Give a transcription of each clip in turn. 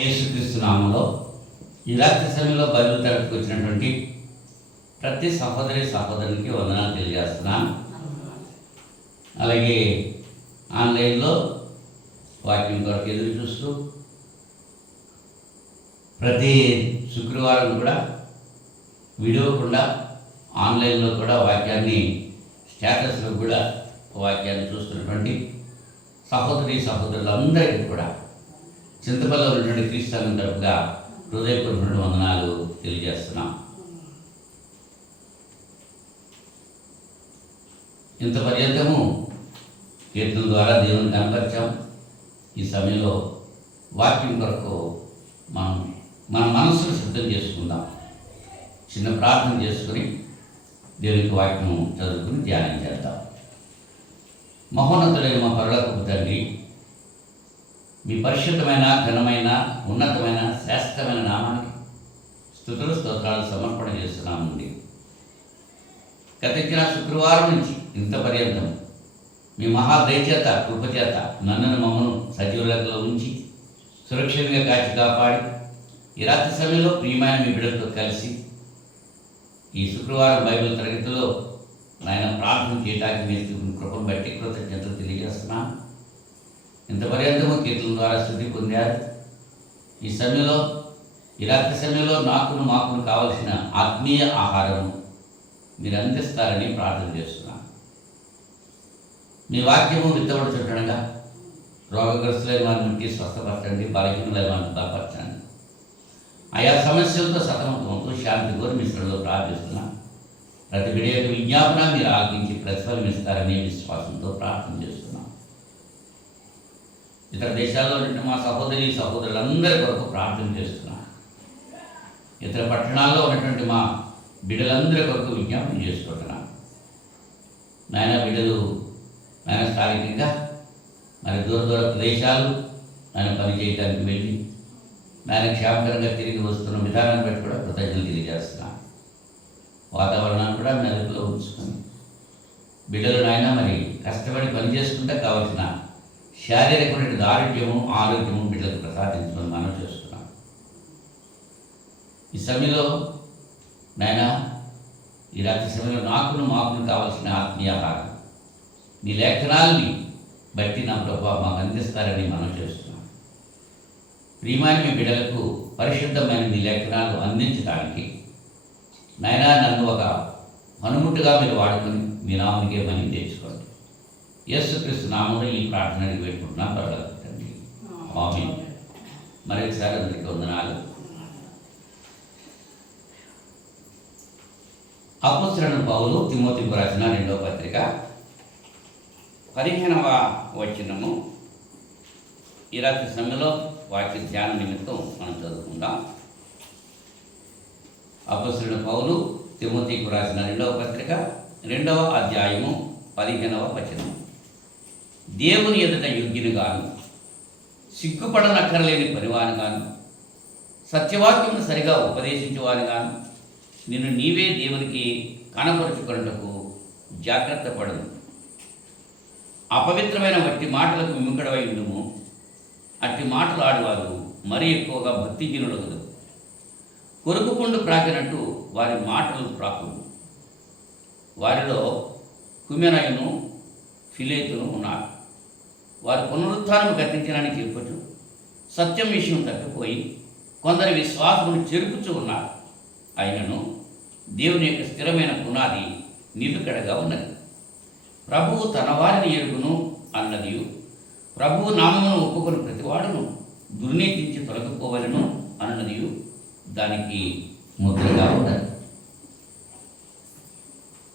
యేసుక్రీస్తు నామములో ఈ రాత్రి సమయంలో బైబిల్ తరగతికి వచ్చినటువంటి ప్రతి సహోదరునికి వందనాలు తెలియజేస్తున్నాను. అలాగే ఆన్లైన్లో వాక్యం కొరకు ఎదురు చూస్తూ ప్రతి శుక్రవారం కూడా వీడియోకుండా ఆన్లైన్లో కూడా వాక్యాన్ని స్టేటస్లో కూడా వాక్యాన్ని చూస్తున్నటువంటి సహోదరులందరికీ కూడా చింతపల్లిలో ఉన్నటువంటి క్రీస్తు తరపుగా హృదయపూర్వక వందనాలు తెలియజేస్తున్నాం. ఇంత పర్యంతము కీర్తన ద్వారా దేవుని కనపరిచాం. ఈ సమయంలో వాక్యం కొరకు మన మనస్సును సిద్ధం చేసుకుందాం. చిన్న ప్రార్థన చేసుకుని దేవునికి వాక్యం చదువుకుని ధ్యానం చేద్దాం. మహోన్నతులైన మా పరలోకపు తండ్రి, మీ పరిశుద్ధమైన ఘనమైన ఉన్నతమైన శ్రేష్టమైన నామానికి స్తుతులు స్తోత్రాలు సమర్పణ చేస్తున్నామండి. గతించిన శుక్రవారం నుంచి ఇంత పర్యంతం మీ మహాదయచేత కృపచేత మమ్మను సజీవులలో ఉంచి సురక్షితంగా కాచి కాపాడి ఈ రాత్రి సమయంలో ప్రియమైన మీ బిడ్డలతో కలిసి ఈ శుక్రవారం బైబిల్ తరగతిలో ఆయన ప్రార్థన చేయడానికి మీరు కృపను బట్టి కృతజ్ఞతలు తెలియజేస్తున్నాను. ఇంత పర్యంతము కీర్తన ద్వారా శుద్ధి పొందారు. ఈ సమయంలో ఈ రాత్రి సమయంలో మాకును కావలసిన ఆత్మీయ ఆహారం మీరు అందిస్తారని ప్రార్థన చేస్తున్నాను. మీ వాక్యము విత్తబడుచుండగా రోగగ్రస్తులైన వారిని బట్టి స్వస్థపరచండి, బలహీనులైన వారిని బలపరచండి. ఆయా సమస్యలతో సతమతమవుతూ శాంతి కోరి మిశ్రలో ప్రార్థిస్తున్నాను. ప్రతి బిడ్డ యొక్క విజ్ఞాపన మీరు ఆలకించి ప్రతిఫలం ఇస్తారని విశ్వాసంతో ప్రార్థన చేస్తున్నాం. ఇతర దేశాల్లో ఉన్న మా సహోదరులందరి కొరకు ప్రార్థన చేస్తున్నాను. ఇతర పట్టణాల్లో ఉన్నటువంటి మా బిడ్డలందరి కొరకు విజ్ఞాపన చేసుకుంటున్నాను. బిడ్డలు స్థానికంగా మరి దూర ప్రదేశాలు పని చేయడానికి వెళ్ళి క్షేమకరంగా తిరిగి వస్తున్న విధానాన్ని బట్టి కూడా కృతజ్ఞతలు తెలియజేస్తున్నాను. వాతావరణాన్ని కూడా మెదడులో ఉంచుకొని బిడ్డలు మరి కష్టపడి పని చేసుకుంటే కావాల్సిన శారీరకమైన ఆరోగ్యము బిడ్డలకు ప్రసాదించమని మనం చేస్తున్నాం. ఈ సమయంలో ఈ రాత్రి సమయంలో మాకును కావాల్సిన ఆత్మీయ ఆహారం మీ లేఖనాలని బట్టి నా ప్రభావం మాకు అందిస్తారని మనం చేస్తున్నాం. ప్రియమైన మీ బిడ్డలకు పరిశుద్ధమైన మీ లేఖనాలు అందించడానికి నన్ను ఒక పనిముట్టుగా మీరు వాడుకొని మీ నామానికే మహిమ తెచ్చుకోండి. యేసుక్రీస్తు నామంలో ఈ ప్రార్థనని పెట్టుకుంటున్నాం. పరలోకండి ఆమేన్. మరొకసారి అందరికీ వందనాలు. అపోస్తలుడైన పౌలు తిమోతికి రాసిన 2వ పత్రిక 15వ వచనము ఈ రాత్రి సమయంలో వాక్య ధ్యాన నిమిత్తం మనం చదువుకుందాం. అపోస్తలుడైన పౌలు తిమోతికి రాసిన 2వ పత్రిక 2వ అధ్యాయము 15వ వచనం. దేవుని ఎదుట యోగ్యునిగాను, సిగ్గుపడనక్కరలేని పనివానిగాను, సత్యవాక్యమును సరిగా ఉపదేశించేవానిగాను నిన్ను నీవే దేవునికి కనపరుచుకున్నటకు జాగ్రత్త పడదు. అపవిత్రమైన వట్టి మాటలకు విముఖుడవై ఉండుము. అట్టి మాటలు ఆడేవారు మరీ ఎక్కువగా భక్తిహీనులగదు. కొరుకుకుండు ప్రాకినట్టు వారి మాటలు ప్రాకుడు. వారిలో కుమెనయును ఫిలేతును ఉన్నారు. వారి పునరుత్థానం గతించడానికి చెప్పుచు సత్యం విషయం తప్పిపోయి కొందరి విశ్వాసమును చెరుపుచూ ఉన్నారు. అయినను దేవుని యొక్క స్థిరమైన పునాది నిలుకడగా ఉన్నది. ప్రభువు తన వారిని ఎరుగును అన్నది, ప్రభువు నామమును ఒప్పుకొని ప్రతివాడును దుర్నీతించి తొలగిపోవలను అన్నది దానికి ముద్రగా ఉన్నది.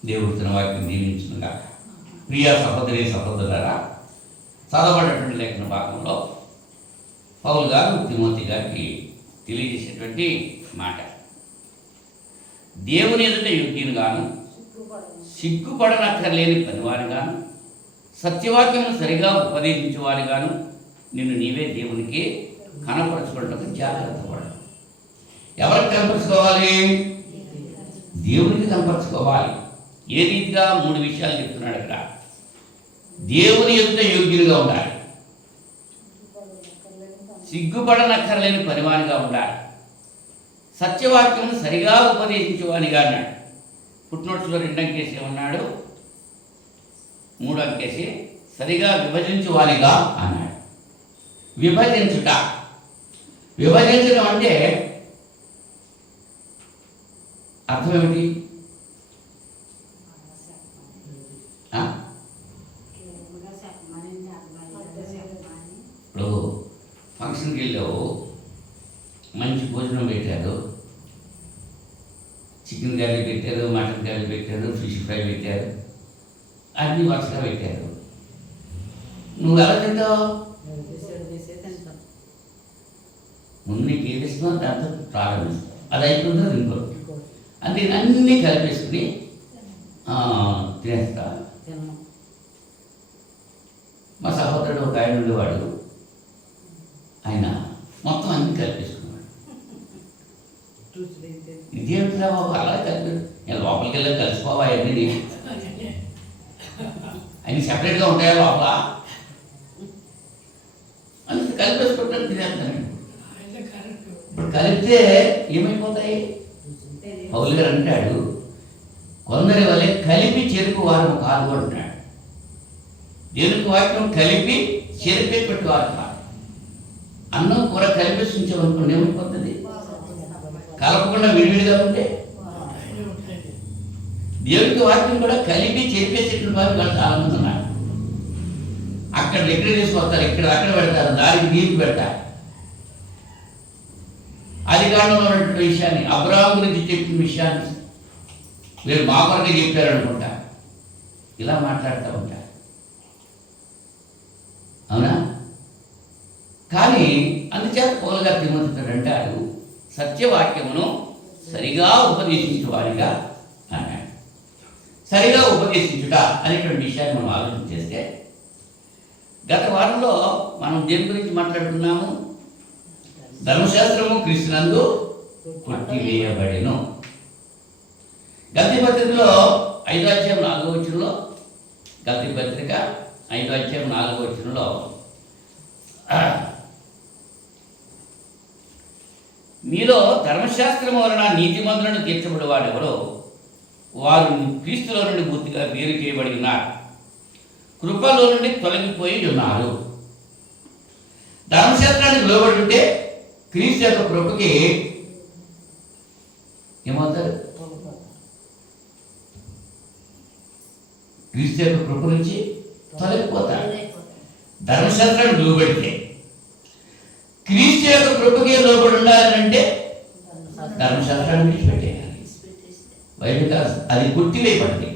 దేవుడు తన వాక్యం దీవించునుగా. ప్రియ సహోదరులారా, చదవబడినటువంటి లేఖన భాగంలో పౌలు గారు తిమోతి గారికి తెలియజేసేటువంటి మాట, దేవుని ఎదుట యోగ్యునిగాను, సిగ్గుపడనక్కర్లేని పనివారిగాను, సత్యవాక్యమును సరిగా ఉపదేశించేవారిగాను నిన్ను నీవే దేవునికి కనపరచుకోవడానికి జాగ్రత్త పడడం. ఎవరికి కనపరుచుకోవాలి? దేవునికి కనపరుచుకోవాలి. ఏ రీతిగా? 3 విషయాలు చెప్తున్నాడు ఇక్కడ. దేవుని ఎదుట యోగ్యులుగా ఉండాలి, సిగ్గుపడనక్కర్లేని పనివానిగా ఉండాలి. సత్యవాక్యమును సరిగా ఉపదేశించేవానిగా అన్నాడు. ఫుట్నోట్స్లో 2 అంకేసి ఉన్నాడు, 3 అంకేసి సరిగా విభజించువానిగా అన్నాడు. విభజించుట, విభజించడం అంటే అర్థం ఏమిటి? ఇప్పుడు ఫంక్షన్కి వెళ్ళావు, మంచి భోజనం పెట్టారు, చికెన్ కర్రీ పెట్టారు, మటన్ కర్రీ పెట్టారు, ఫిష్ ఫ్రై పెట్టారు, అన్నీ వరుసగా పెట్టారు. నువ్వు ఎలా తింటావు? ముందు నీకు ఏది ఇష్టమో దాంతో ప్రారంభిస్తావు, అది అయిపోతుందో ఇంకో అంటే అన్నీ కలిపేసుకుని తినేస్తా. మా సహోదరుడు ఒక ఆయన ఉండేవాడు, ఆయన మొత్తం అన్నీ కలిపేసుకున్నాడు. ఇదేమిట్రా బాబు అలా కలిపి, నేను లోపలికి వెళ్ళి కలిసిపోవా అన్నీ అన్ని సెపరేట్గా ఉంటాయా లోపల అని కలిపేసుకుంటాను, తినేస్తాను. ఇప్పుడు కలిపితే ఏమైపోతాయి? పౌలు గారు అంటాడు, కొందరి వల్లే కలిపి చెరుకు వారు కాదు అంటున్నాడు. దేవునికి వాక్యం కలిపి చెరిపేటువంటి వారు కాదు. అన్నం కూర కలిపేసి ఉంచామనుకోండి ఏమైపోతుంది? కలపకుండా విడివిడిగా ఉంటే. దేవునికి వాక్యం కూడా కలిపి చెరిపేసేటువంటి వారు వాళ్ళు చాలా మంది ఉన్నారు. అక్కడ ఎక్కడ తీసుకొస్తారు, ఇక్కడ అక్కడ పెడతారు, దానికి నీరు పెడతారు. ఆదికాండంలో ఉన్నటువంటి విషయాన్ని, అబ్రాహాము గురించి చెప్పిన విషయాన్ని వీళ్ళు మా కొరకే చెప్పారనుకుంటా, ఇలా మాట్లాడుతూ ఉంటారు. అవునా? కానీ అందుచేత పౌలు గారు తిమోతితో అంటారు, సత్యవాక్యమును సరిగా ఉపదేశించు వారిగా అన్నాడు. సరిగా ఉపదేశించుట అనేటువంటి విషయాన్ని మనం ఆలోచన చేస్తే, గత వారంలో మనం దేని గురించి మాట్లాడుకున్నాము? ధర్మశాస్త్రము క్రీస్తునందు కొట్టివేయబడెను. గల్తీ పత్రికలో 5వ అధ్యాయం 4వ వచనంలో, గల్తీ పత్రిక 5వ అధ్యాయం 4వ వచనంలో, మీలో ధర్మశాస్త్రం వలన నీతిమంతులను తీర్చబడి వాడెవరో వారు క్రీస్తులో నుండి పూర్తిగా వేరు చేయబడి ఉన్నారు, కృపలో నుండి తొలగిపోయి ఉన్నారు. ధర్మశాస్త్రానికి లోబడి ఉంటే క్రీస్తు యొక్క కృపకి ఏమవుతారు? క్రీస్తు యొక్క కృప నుంచి తొలగిపోతారు. ధర్మశాస్త్రానికి లోబడితే, క్రీస్తు యొక్క కృపకి లోబడి ఉండాలంటే ధర్మశాస్త్రాన్ని విడిచిపెట్టేయాలి. బైబిల్ అది కొట్టివేయబడింది,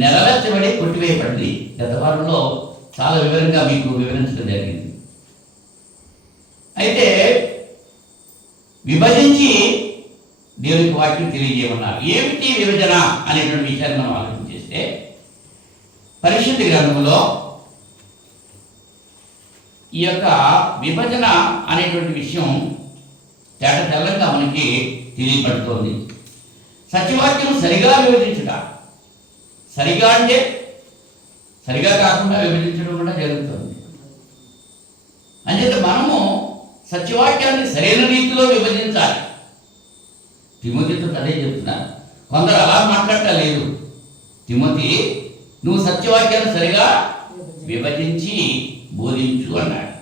నెరవేర్చబడి కొట్టివేయబడింది. గత వారంలో చాలా వివరంగా మీకు వివరించడం జరిగింది. అయితే విభజించి దేవునికి వాక్యం తెలియజేయమన్నారు. ఏమిటి విభజన అనేటువంటి విషయాన్ని మనం ఆలోచన చేస్తే, పరిశుద్ధ గ్రంథంలో ఈ యొక్క విభజన అనేటువంటి విషయం తేట తెల్లంగా మనకి తెలియబడుతోంది. సత్యవాక్యం సరిగా విభజించుట, సరిగా అంటే సరిగా కాకుండా విభజించడం కూడా జరుగుతుంది. అంచేత మనము సత్యవాక్యాన్ని సరైన రీతిలో విభజించాలి. తిమోతితో అదే చెప్తున్నారు. కొందరు అలా మాట్లాడలేదు. తిమోతి, నువ్వు సత్యవాక్యాన్ని సరిగా విభజించి బోధించు అన్నాడు.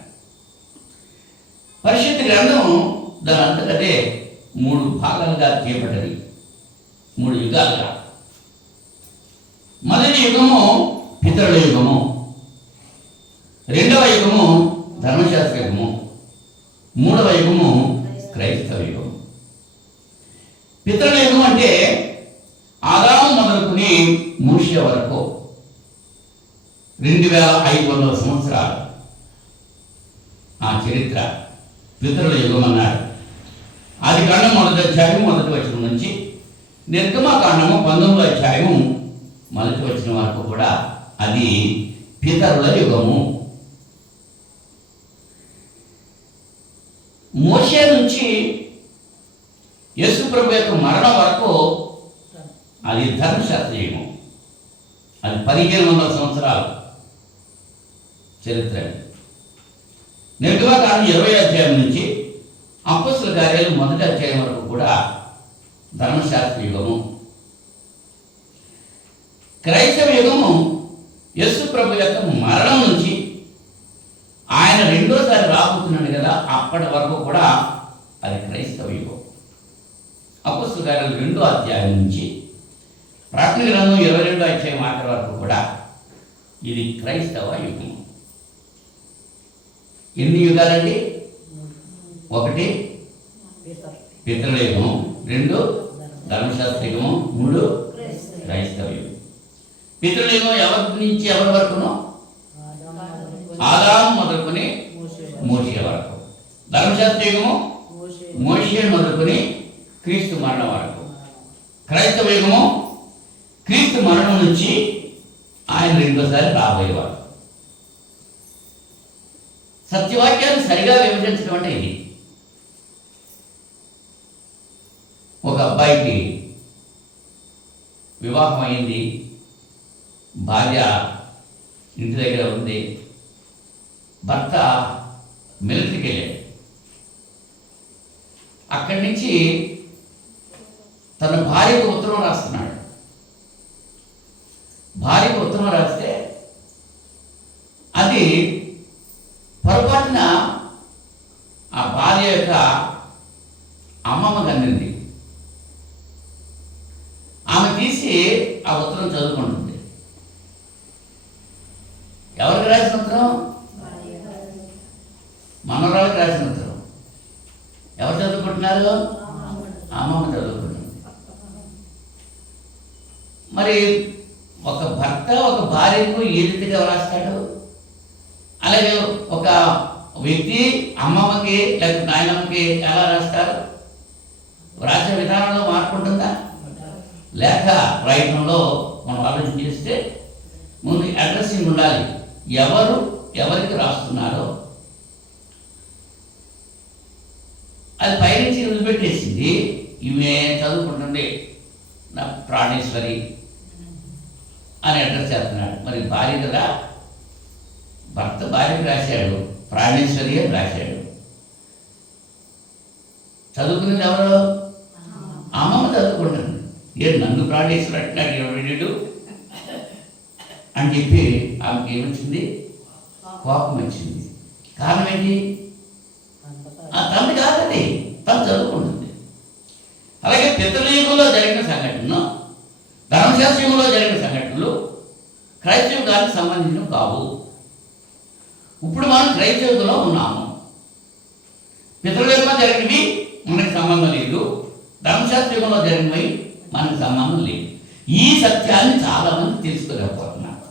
పరిశుద్ధ గ్రంథం దాని అంతటదే 3 భాగాలుగా చేయబడ్డది, 3 యుగాలుగా. మొదటి యుగము పితరుల యుగము, రెండవ యుగము ధర్మశాస్త్ర యుగము, మూడవ యుగము క్రైస్తవ యుగం. పితరుల యుగం అంటే ఆదాము మొదలుకుని మోషే వరకు 2500 సంవత్సరాలు ఆ చరిత్ర పితరుల యుగం అన్నారు. ఆదికాండం 1వ అధ్యాయం 1వ వచనం నుంచి నిర్గమకాండము 19వ అధ్యాయం 1వ వచనం వరకు కూడా అది పితరుల యుగము. మోషే నుంచి యేసు ప్రభు యొక్క మరణం వరకు అది ధర్మశాస్త్ర యుగం. అది 1500 సంవత్సరాలు చరిత్ర. నిర్గమకాండం 20వ అధ్యాయం నుంచి అపొస్తలుల కార్యాలు 1వ అధ్యాయం వరకు కూడా ధర్మశాస్త్ర యుగము. క్రైస్తవ యుగము యేసు ప్రభు యొక్క మరణం నుంచి ఆయన రెండోసారి రాబోతున్నాడు కదా, అప్పటి వరకు కూడా అది క్రైస్తవ యుగం. అపొస్తలుల కార్యాలు 2వ అధ్యాయం నుంచి ప్రకటన గ్రంథం 22వ అధ్యాయం ఆఖరి వరకు కూడా ఇది క్రైస్తవ యుగం. ఎన్ని యుగాలండి? 1 పితరుల యుగం, 2 ధర్మశాస్త్ర యుగము, 3 క్రైస్తవ యుగం. పితరుల యుగం ఎవరి నుంచి ఎవరి వరకునో? ఆదాము మొదలుకొని మోషే వరకు. ధర్మశాస్త్ర యుగము మోషే మొదలుకొని క్రీస్తు మరణం వరకు. క్రైస్తవ యుగము క్రీస్తు మరణం నుంచి ఆయన రెండోసారి రాబోయేవాడు. సత్యవాక్యాన్ని సరిగా విభజించడం అంటే ఇది. ఒక అబ్బాయికి వివాహం అయింది, భార్య ఇంటి దగ్గర ఉంది, భర్త మిలిటరీకి వెళ్ళాడు. అక్కడి నుంచి తన భార్యకు ఉత్తరం రాస్తున్నాడు. భార్యకు ఉత్తరం రాస్తే అది పొరపాటున ఆ భార్య యొక్క అమ్మమ్మకి అందింది. ఆమె తీసి ఆ ఉత్తరం చదువుకుంటుంది. ఎవరికి రాసిన ఉత్తరం? మనవరాళ్ళకి రాసిన ఉత్తరం. ఎవరు చదువుకుంటున్నారు? అమ్మమ్మ చదువుకుంటుంది. మరి ఒక భర్త ఒక భార్యకు ఏ రీతిగా రాస్తాడు? అలాగే ఒక వ్యక్తి అమ్మమ్మకి లేకపోతే నాయనమ్మకి ఎలా రాస్తారు? రాసే విధానంలో మార్పు ఉంటుందా? లేక ప్రయత్నంలో మనం ఆలోచన చేస్తే ముందు అడ్రస్సింగ్ ఉండాలి. ఎవరు ఎవరికి రాస్తున్నారో అది పైనుంచి వదిలిపెట్టేసింది. ఈమె చదువుకుంటుంది, నా ప్రాణేశ్వరి అని అడ్రస్ చేస్తున్నాడు. మరి భార్య కదా, భర్త భార్యకి రాశాడు, ప్రాణేశ్వరి అని రాశాడు. చదువుకునేది ఎవరు? అమ్మమ్మ చదువుకుంటుంది. నన్ను ప్రాణేశ్వరి అంటున్నాడు ఎవడు అని చెప్పి ఆమెకి ఏమొచ్చింది? కోపం వచ్చింది. కారణం ఏంటి? తను కాదండి, తను చదువుకుంటుంది. అలాగే పితరుల యుగంలో జరిగిన సంఘటనలు, ధర్మశాస్త్ర యుగంలో జరిగిన సంఘటనలు క్రైస్తవ యుగానికి సంబంధించినవి కావు. ఇప్పుడు మనం క్రైస్తవ యుగంలో ఉన్నాము. పితరుల యుగంలో జరిగినవి మనకి సంబంధం లేదు, ధర్మశాస్త్ర యుగంలో జరిగినవి మనకి సంబంధం లేదు. ఈ సత్యాన్ని చాలామంది తెలుసుకోలేకపోతున్నారు.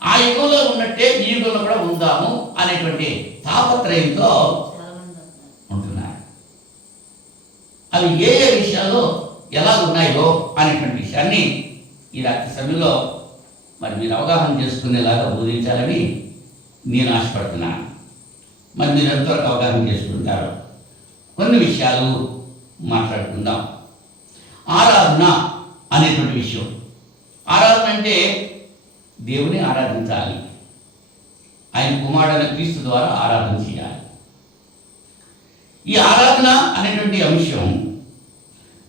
ఆ యుగంలో ఉన్నట్టే ఈ యుగంలో కూడా ఉందాము అనేటువంటి తాపత్రయంతో ఉంటున్నారు. అవి ఏ ఏ విషయాల్లో ఎలా ఉన్నాయో అనేటువంటి విషయాన్ని ఈ రాత్రి సమయంలో మరి మీరు అవగాహన చేసుకునేలాగా బోధించాలని నేను ఆశపడుతున్నాను. మరి మీరు ఎంతవరకు అవగాహన చేసుకుంటారో కొన్ని విషయాలు మాట్లాడుకుందాం. ఆరాధన అనేటువంటి విషయం. ఆరాధన అంటే దేవుని ఆరాధించాలి, ఆయన కుమారుడైన క్రీస్తు ద్వారా ఆరాధన చేయాలి. ఈ ఆరాధన అనేటువంటి అంశం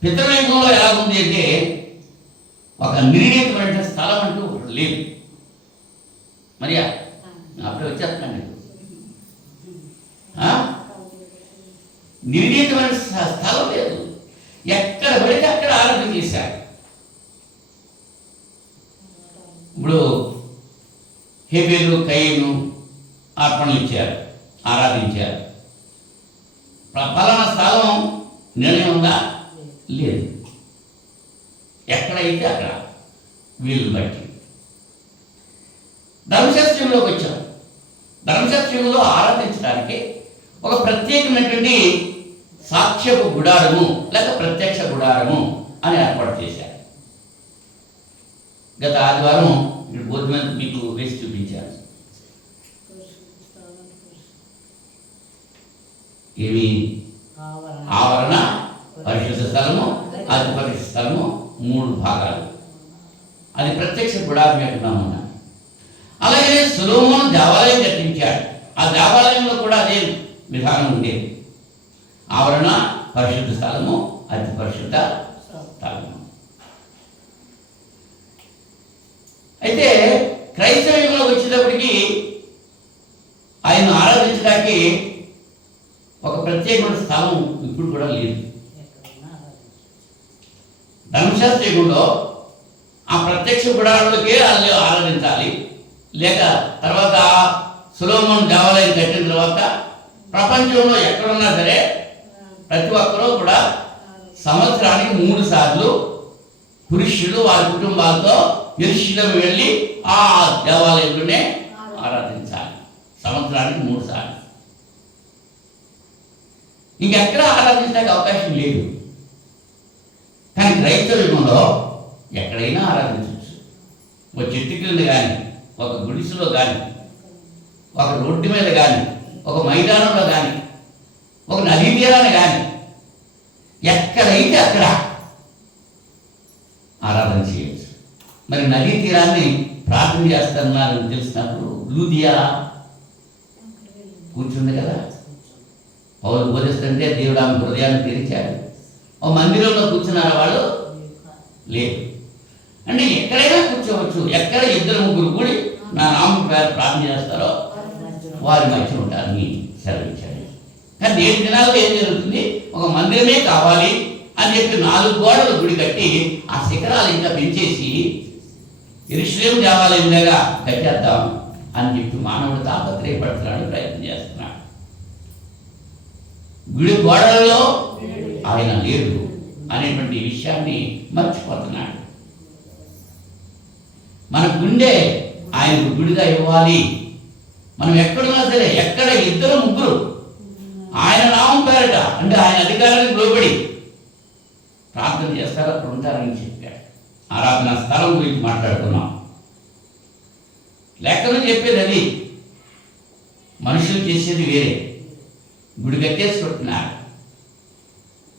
పితరుల యుగంలో ఎలా ఉంది అంటే ఒక నిర్ణీతమైన స్థలం అంటూ లేదు. మరి అప్పుడే వచ్చేస్తానండి. నిర్ణీతమైన స్థలం లేదు, ఎక్కడ పడితే అక్కడ ఆరాధన చేశారు. ఇప్పుడు హేబేలు కయీను అర్పణలు ఇచ్చారు, ఆరాధించారు. పలానా స్థలం నిర్ణయం ఉందా? లేదు. ఎక్కడైతే అక్కడ వీళ్ళు బట్టి. ధర్మశాస్త్రంలోకి వచ్చాం. ధర్మశాస్త్రంలో ఆరాధించడానికి ఒక ప్రత్యేకమైనటువంటి సాక్ష్యపు గుడారము లేక ప్రత్యక్ష గుడారము అని ఏర్పాటు చేశారు. గత ఆదివారం ఇక్కడ బోధ మీద మీకు వేసి చూపించాను. ఏమి? ఆవరణ, పరిశుద్ధ స్థలము, అతి పరిశుద్ధ స్థలము, 3 భాగాలు. అది ప్రత్యక్ష గుడారం యొక్క నమూనా. అలాగే సొలొమోను దేవాలయం కట్టించాడు. ఆ దేవాలయంలో కూడా అదే విధానం ఉండేది. ఆవరణ పరిశుద్ధ స్థలము, అతి పరిశుద్ధ స్థలము. అయితే క్రైస్తవ యుగంలో వచ్చేటప్పటికి ఆయన ఆరాధించడానికి ఒక ప్రత్యేకమైన స్థలం ఇప్పుడు కూడా లేదు. ధర్మశాస్త్ర యుగంలో ఆ ప్రత్యక్ష గుడారంలోకే వాళ్ళు ఆరాధించాలి. లేక తర్వాత సొలొమోను దేవాలయం కట్టిన తర్వాత ప్రపంచంలో ఎక్కడున్నా సరే ప్రతి ఒక్కరూ కూడా సంవత్సరానికి 3 సార్లు పురుషులు వారి కుటుంబాలతో యెరూషలేము వెళ్ళి ఆ దేవాలయంలోనే ఆరాధించాలి. సంవత్సరానికి 3 సార్లు. ఇంకెక్కడ ఆరాధించడానికి అవకాశం లేదు. కానీ క్రైస్తవ యుగంలో ఎక్కడైనా ఆరాధించవచ్చు. ఒక చెట్టు కింద కానీ, ఒక గుడిసెలో కానీ, ఒక రోడ్డు మీద కానీ, ఒక మైదానంలో కానీ, ఒక నదీ తీరాన్ని కానీ, ఎక్కడైతే అక్కడ ఆరాధన చేయవచ్చు. మరి నదీ తీరాన్ని ప్రార్థన చేస్తున్నారని తెలిసినప్పుడు లూదియా కూర్చుంది కదా. పౌలు బోధిస్తుంటే దేవుడు ఆమె హృదయాన్ని తెరిచాడు. ఓ మందిరంలో కూర్చున్నారా వాళ్ళు? లేదు. అంటే ఎక్కడైనా కూర్చోవచ్చు. ఎక్కడ 2-3 కూడి నా నామం పేరు ప్రార్థన చేస్తారో వారి మధ్య ఉంటారని సెలవిచ్చాడు. కానీ నేటి దినాల్లో ఏం జరుగుతుంది? ఒక మందిరమే కావాలి అని చెప్పి 4 గోడలు గుడి కట్టి ఆ శిఖరాలు ఇంకా పెంచేసి యెరూషలేము దేవాలయం లాగా కట్టేద్దాం అని చెప్పి మానవుడు తాపత్రయపడుతున్నాడు, ప్రయత్నం చేస్తున్నాడు. గుడి గోడలలో ఆయన లేడు అనేటువంటి విషయాన్ని మర్చిపోతున్నాడు. మన గుండె ఆయనకు గుడిగా ఇవ్వాలి. మనం ఎక్కడున్నా సరే, ఎక్కడ 2-3 ఆయన నామం పేరట, అంటే ఆయన అధికారానికి లోబడి ప్రార్థన చేస్తారో అక్కడ ఉంటారని చెప్పాడు. ఆరాధన స్థలం గురించి మాట్లాడుకున్నాం. లెక్కలు చెప్పేది అది. మనుషులు చేసేది వేరే. గుడి కట్టేసుకుంటున్నారు.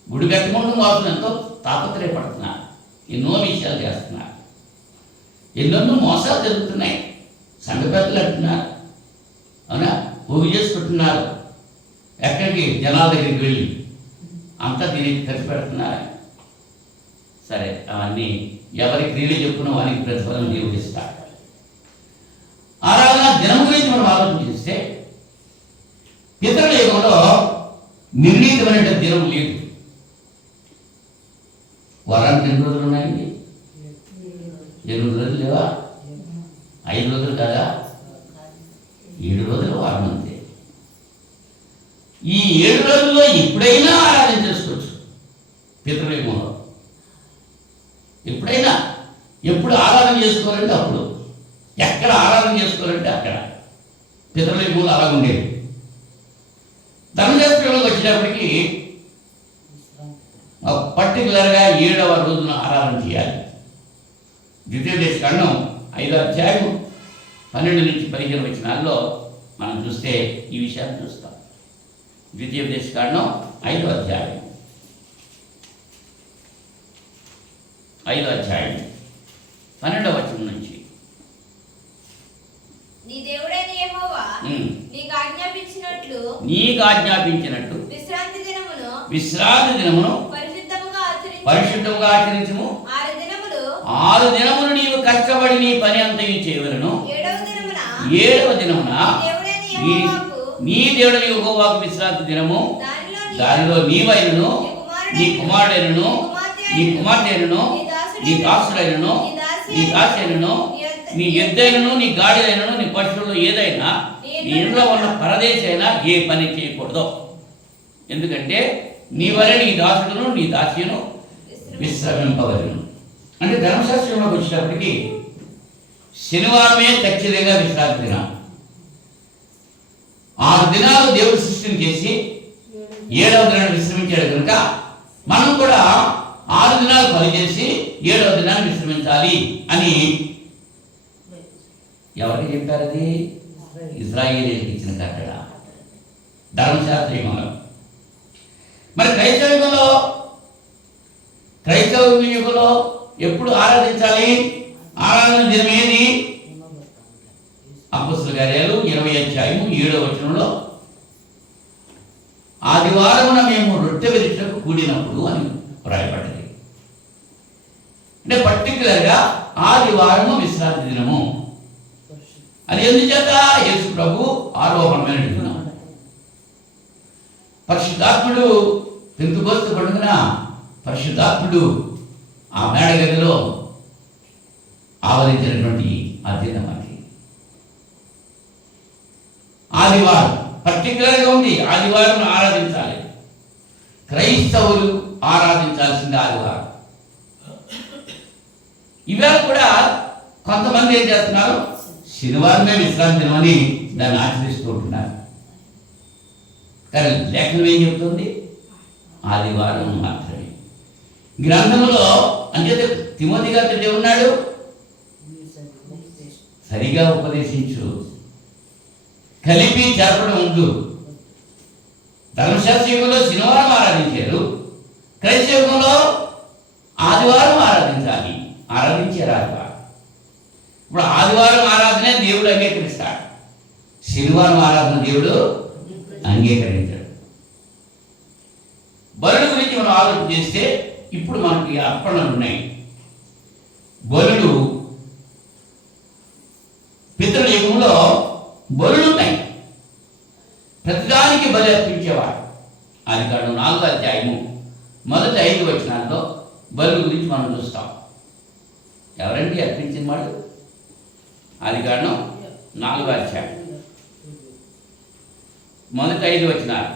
గుడి కట్టకుండా మాత్రం ఎంతో తాపత్రయపడుతున్నారు. ఎన్నో విషయాలు చేస్తున్నారు. ఎన్నెన్నో మోసాలు జరుగుతున్నాయి. సంఘ పెద్దలు అంటున్నారు, అవునా, పోగు చేసుకుంటున్నారు. ఎక్కడికి? జనాల దగ్గరికి వెళ్ళి అంతా దీనికి ఖర్చు పెడుతున్నారు. సరే, అవన్నీ ఎవరి క్రియలు చెప్పుకున్న వారికి ప్రతిఫలం దేవుడు ఇస్తాడు. ఆరాధన దినం గురించి మనం ఆలోచన చేస్తే పితరుల యుగంలో నిర్ణీతమైన దినం లేదు. వారానికి 2 రోజులు ఉన్నాయండి. 8 రోజులు లేవా? 5 రోజులు కదా? 7 రోజులు వారం అంతే. ఈ 7 రోజుల్లో ఎప్పుడైనా ఆరాధన చేసుకోవచ్చు. పితరుల యుగంలో ఎప్పుడైనా, ఎప్పుడు ఆరాధన చేసుకోవాలంటే అప్పుడు, ఎక్కడ ఆరాధన చేసుకోవాలంటే అక్కడ. పితరుల యుగంలో అలా ఉండేది. ధర్మశాస్త్రంలోకి వచ్చేటప్పటికి పర్టికులర్గా 7వ రోజున ఆరాధన చేయాలి. ద్వితీయోపదేశకాండం 5వ అధ్యాయం 12 నుంచి 15 వచనాల్లో మనం చూస్తే ఈ విషయాన్ని చూస్తాం. ద్వితీయోపదేశకాండం 5వ అధ్యాయం 5వ అధ్యాయం 12వ వచనం నుంచి. నీ దేవుడైన యెహోవా నీకు ఆజ్ఞాపించినట్టు విశ్రాంతి దినమును పరిశుద్ధముగా ఆచరించుము. 6 దినములు నీవు కష్టపడి నీ పని అంతయు చేయవలెను. 7వ దినమున నీ దేవుడైన యెహోవాకు విశ్రాంతి దినము. దానిలో నీవైనను, నీ కుమారుడైనను, నీ కుమార్తెను, నీ దాసుడైనను, నీ దాసైనను, నీ ఎద్దైనను, నీ గాడిదైనను, నీ పశువులు ఏదైనా నీ ఇంట్లో ఉన్న పరదేశైనా ఏ పని చేయకూడదు. ఎందుకంటే నీ వలె నీ దాసుడును నీ దాస్యను విశ్రమింపవలెను. అంటే ధర్మశాస్త్రంలోకి వచ్చేటప్పటికి శనివారమే ఖచ్చితంగా విశ్రాంతి దినం. 6 దినాలు దేవుడు సృష్టిని చేసి 7వ దినాన్ని విశ్రమించాడు కనుక మనం కూడా 6 దినాలు పనిచేసి 7వ దినాన్ని విశ్రమించాలి అని ఎవరికి చెప్పారు? అది ఇశ్రాయేలీయులకు ఇచ్చిన కట్టడ, ధర్మశాస్త్ర యుగంలో. మరి క్రైస్తవ యుగంలో ఎప్పుడు ఆరాధించాలి? ఆరాధన దినం ఏది? అపొస్తలుల కార్యాలు 20:7 ఆదివారమున మేము రొట్టె విరుచుటకు కూడినప్పుడు అని వ్రాయబడ్డది. అంటే పర్టికులర్గా ఆదివారము విశ్రాంతి దినము. అది ఎందుచేత యేసు ప్రభు ఆరోహణమైన దినం. పరిశుద్ధాత్ముడు పెంతుకోస్తు పండుగన పరిశుద్ధాత్ముడు ఆ మేడగదిలో ఆవరించినటువంటి ఆ దినం అది. ఆదివారం పర్టికులర్గా ఉంది. ఆదివారం ఆరాధించాలి. క్రైస్తవులు ఆరాధించాల్సింది ఆదివారం. ఇవాళ కూడా కొంతమంది ఏం చేస్తున్నారు, శనివారమే విశ్రాంతి దినమని దాన్ని ఆచరిస్తూ ఉంటున్నారు. కానీ లేఖనం ఏం చెబుతుంది? ఆదివారం మాత్రమే. గ్రంథంలో అంచేత తిమోతి గారితో ఉన్నాడు, సరిగా ఉపదేశించు, కలిపి జరపడం ఉండు. ధర్మశాస్త్ర యుగంలో శనివారం ఆరాధించారు, క్రైస్తవ యుగంలో ఆదివారం ఆరాధించాలి. ఆరాధించారు ఆదివారం. ఇప్పుడు ఆదివారం ఆరాధనే దేవుడు అంగీకరిస్తాడు, శనివారం ఆరాధన దేవుడు అంగీకరించాడు. బలుల గురించి మనం ఆలోచన చేస్తే ఇప్పుడు మనకి అర్పణలు ఉన్నాయి. బలులు పితరుల యుగంలో బలులు ఉన్నాయి. ప్రతిదానికి బలి అర్పించేవాడు. ఆదికాండం 4 మొదటి 5 వచనాల్లో బలుల గురించి మనం చూస్తాం. ఎవరండి అర్పించిన వాడు? ఆదికాండం 4 మొదటి 5 వచనాలు.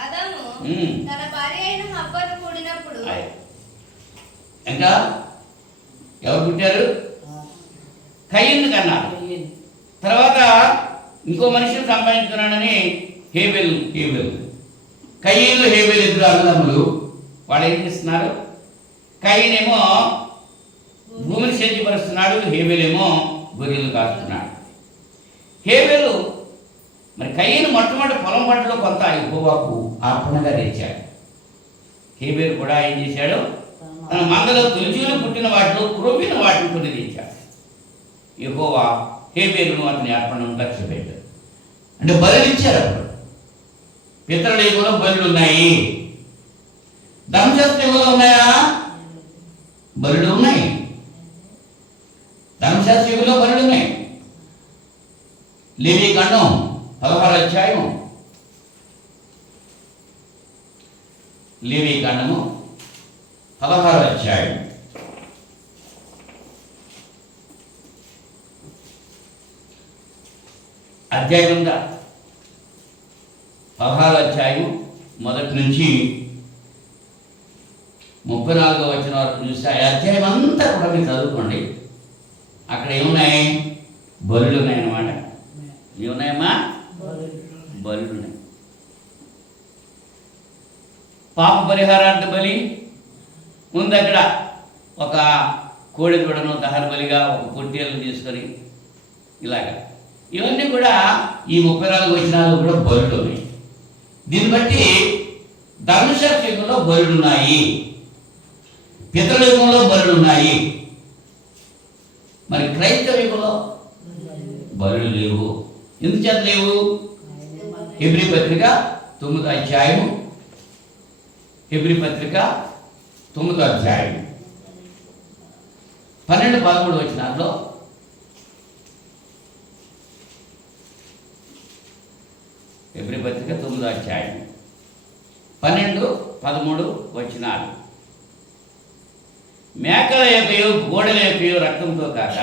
ఆదాము తన భార్య అయిన హవ్వను కూడినప్పుడు ఇంకా ఎవరు పుట్టారు? కయీను కన్నారు. తర్వాత ఇంకో మనిషిని సంపాదించుకున్నాడని హేబెల్. కయీను హేబెల్ ఇద్దరు అన్నదమ్ములు. వాళ్ళు ఏం చేస్తున్నారు? కయీనేమో భూమిని సేద్యపరుస్తున్నాడు, హేబెలేమో గొర్రెలు కాస్తున్నాడు. హేబెలు మరి కయీను మొట్టమొదటి పొలం పంటలో కొంత యెహోవాకు అర్పణగా తెచ్చాడు. హేబెలు కూడా ఏం చేశాడు? తన మందలో తొలిచూలు పుట్టిన వాటిలో క్రొవ్విన వాటిని కొన్ని తెచ్చాడు. యెహోవా హేబెలును అతని అర్పణను లక్ష్య పెట్టాడు. అంటే బలులు ఇచ్చారు. అప్పుడు పితరుల యుగంలో బలులు ఉన్నాయి. ధర్మశాస్త్ర యుగంలో ఉన్నాయా? బలులు ఉన్నాయి. ధర్మశాస్త్ర యుగంలో బలులు ఉన్నాయి. లేవీకాండం 16 లేవీకాండము 16 అధ్యాయం ఉందా? 16 మొదటి నుంచి 34 వచనం వరకు చూస్తే ఆ అధ్యాయం అంతా కూడా మీరు చదువుకోండి. అక్కడ ఏమున్నాయి? బలులు ఉన్నాయన్నమాట. ఏమున్నాయమ్మా? బలులు ఉన్నాయి. పాప పరిహారార్థ బలి ఉంది. అక్కడ ఒక కోడి దూడను దహన బలిగా, ఒక పొట్టేలను తీసుకొని ఇలాగా ఇవన్నీ కూడా ఈ 34 వచనాలు కూడా బలులు ఉన్నాయి. దీన్ని బట్టి ధర్మశాస్త్ర యుగంలో బలులు ఉన్నాయి, పితరుల యుగంలో బలులు ఉన్నాయి. మరి క్రైస్తవ యుగంలో బలులు లేవు. ఎందుచేత లేవు? హెబ్రీ పత్రిక 9 హెబ్రీ పత్రిక 9 12-13 వచనాల్లో హెబ్రీ పత్రిక 9 12-13 వచనాలు. మేకల యొక్కయో గోడల యొక్కయో రక్తంతో కాక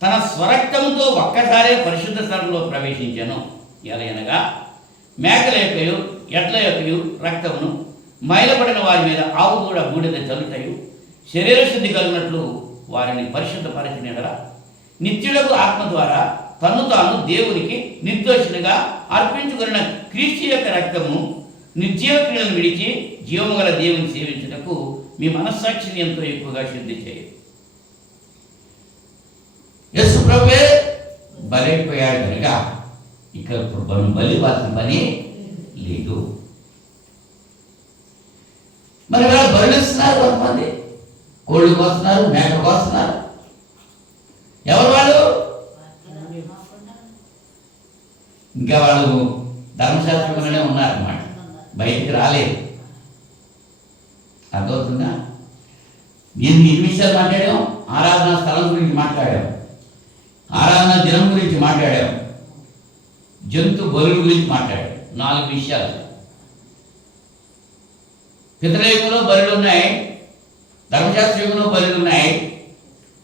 తన స్వరక్తంతో ఒక్కసారే పరిశుద్ధ స్థలంలో ప్రవేశించాను. ఎలయనగా మేకల యొక్కయు ఎడ్ల యొక్కయు రక్తమును మైలపడిన వారి మీద ఆవు కూడా బూడిద చల్లుటయు శరీర శుద్ధి కలిగినట్లు వారిని పరిశుద్ధపరచిన ఎడల నిత్యులకు ఆత్మ ద్వారా తన్ను తాను దేవునికి నిర్దోషునిగా అర్పించుకున్న క్రీస్తు యొక్క రక్తము నిర్జీవ క్రియలను విడిచి జీవము గల దేవుని సేవించుటకు మీ మనస్సాక్షిని ఎంతో ఎక్కువగా శుద్ధి చేయదు. యేసు ప్రభువే బలైపోయాడు కనుక ఇక్కడ బలి వాసిన పని లేదు. మరి ఇలా బలిస్తున్నారు, కొంతమంది కోళ్ళు కోస్తున్నారు, మేకలు కోస్తున్నారు. ఎవరు ఇంకా వాళ్ళు ధర్మశాస్త్రంలోనే ఉన్నారన్నమాట, బయటికి రాలేదు. అర్థమవుతుందా? ఎన్ని విషయాలు మాట్లాడాం. ఆరాధన స్థలం గురించి మాట్లాడాం, ఆరాధన దినం గురించి మాట్లాడాం, జంతు బలుల గురించి మాట్లాడాం. 4 విషయాలు. పితృయుగంలో బలులు ఉన్నాయి, ధర్మశాస్త్ర యుగంలో బలులు ఉన్నాయి,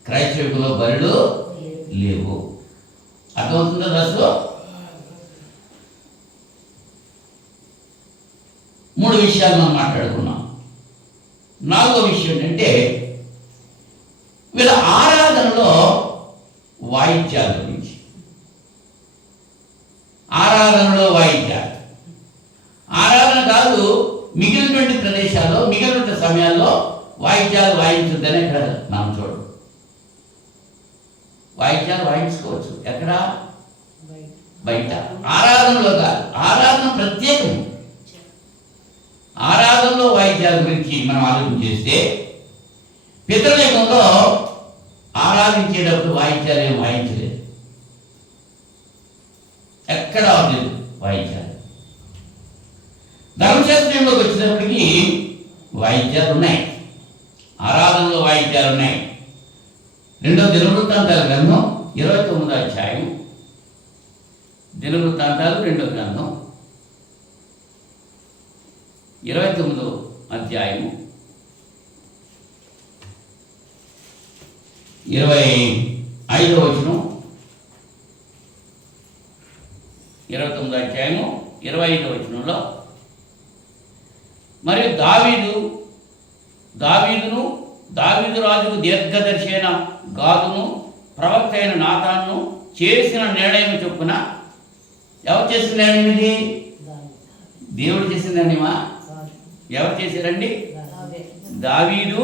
క్రైస్తవ యుగంలో బలులు లేవు. అర్థమవుతుందా దశలో? 3 విషయాలు మనం మాట్లాడుకున్నాం. 4వ విషయం ఏంటంటే వీళ్ళ ఆరాధనలో వాయిద్యాల గురించి. ఆరాధనలో వాయిద్యాలు, ఆరాధన కాదు, మిగిలినటువంటి ప్రదేశాల్లో మిగిలిన సమయాల్లో వాయిద్యాలు వాయించొద్దని ఇక్కడ మనం చూడడం. వాయిద్యాలు వాయించుకోవచ్చు ఎక్కడ? బయట. ఆరాధనలో కాదు, ఆరాధన ప్రత్యేకం. ఆరాధనలో వాయిద్యాల గురించి మనం ఆలోచన చేస్తే పితృయుగంలో ఆరాధించేటప్పుడు వాయిద్యాలు ఏం వాయించలేదు, ఎక్కడ లేదు వాయిద్యాలు. ధర్మశాస్త్రంలోకి వచ్చినప్పటికీ వాయిద్యాలు ఉన్నాయి, ఆరాధనలో వాయిద్యాలు ఉన్నాయి. 2వ దినవృత్తాంతాల గ్రంథం 29వ అధ్యాయం. దినవృత్తాంతాలు 2వ గ్రంథం 29వ అధ్యాయము 25వ వచనం. 29వ అధ్యాయము 25వ వచనంలో, మరియు దావీదు రాజుకు దీర్ఘదర్శి అయిన గాదును ప్రవక్త అయిన నాతాను చేసిన నిర్ణయం చొప్పున. ఎవరు చేసిన నిర్ణయం ఇది? దేవుడు చేసిన నిర్ణయమా? ఎవరు చేశారండి? దావీదు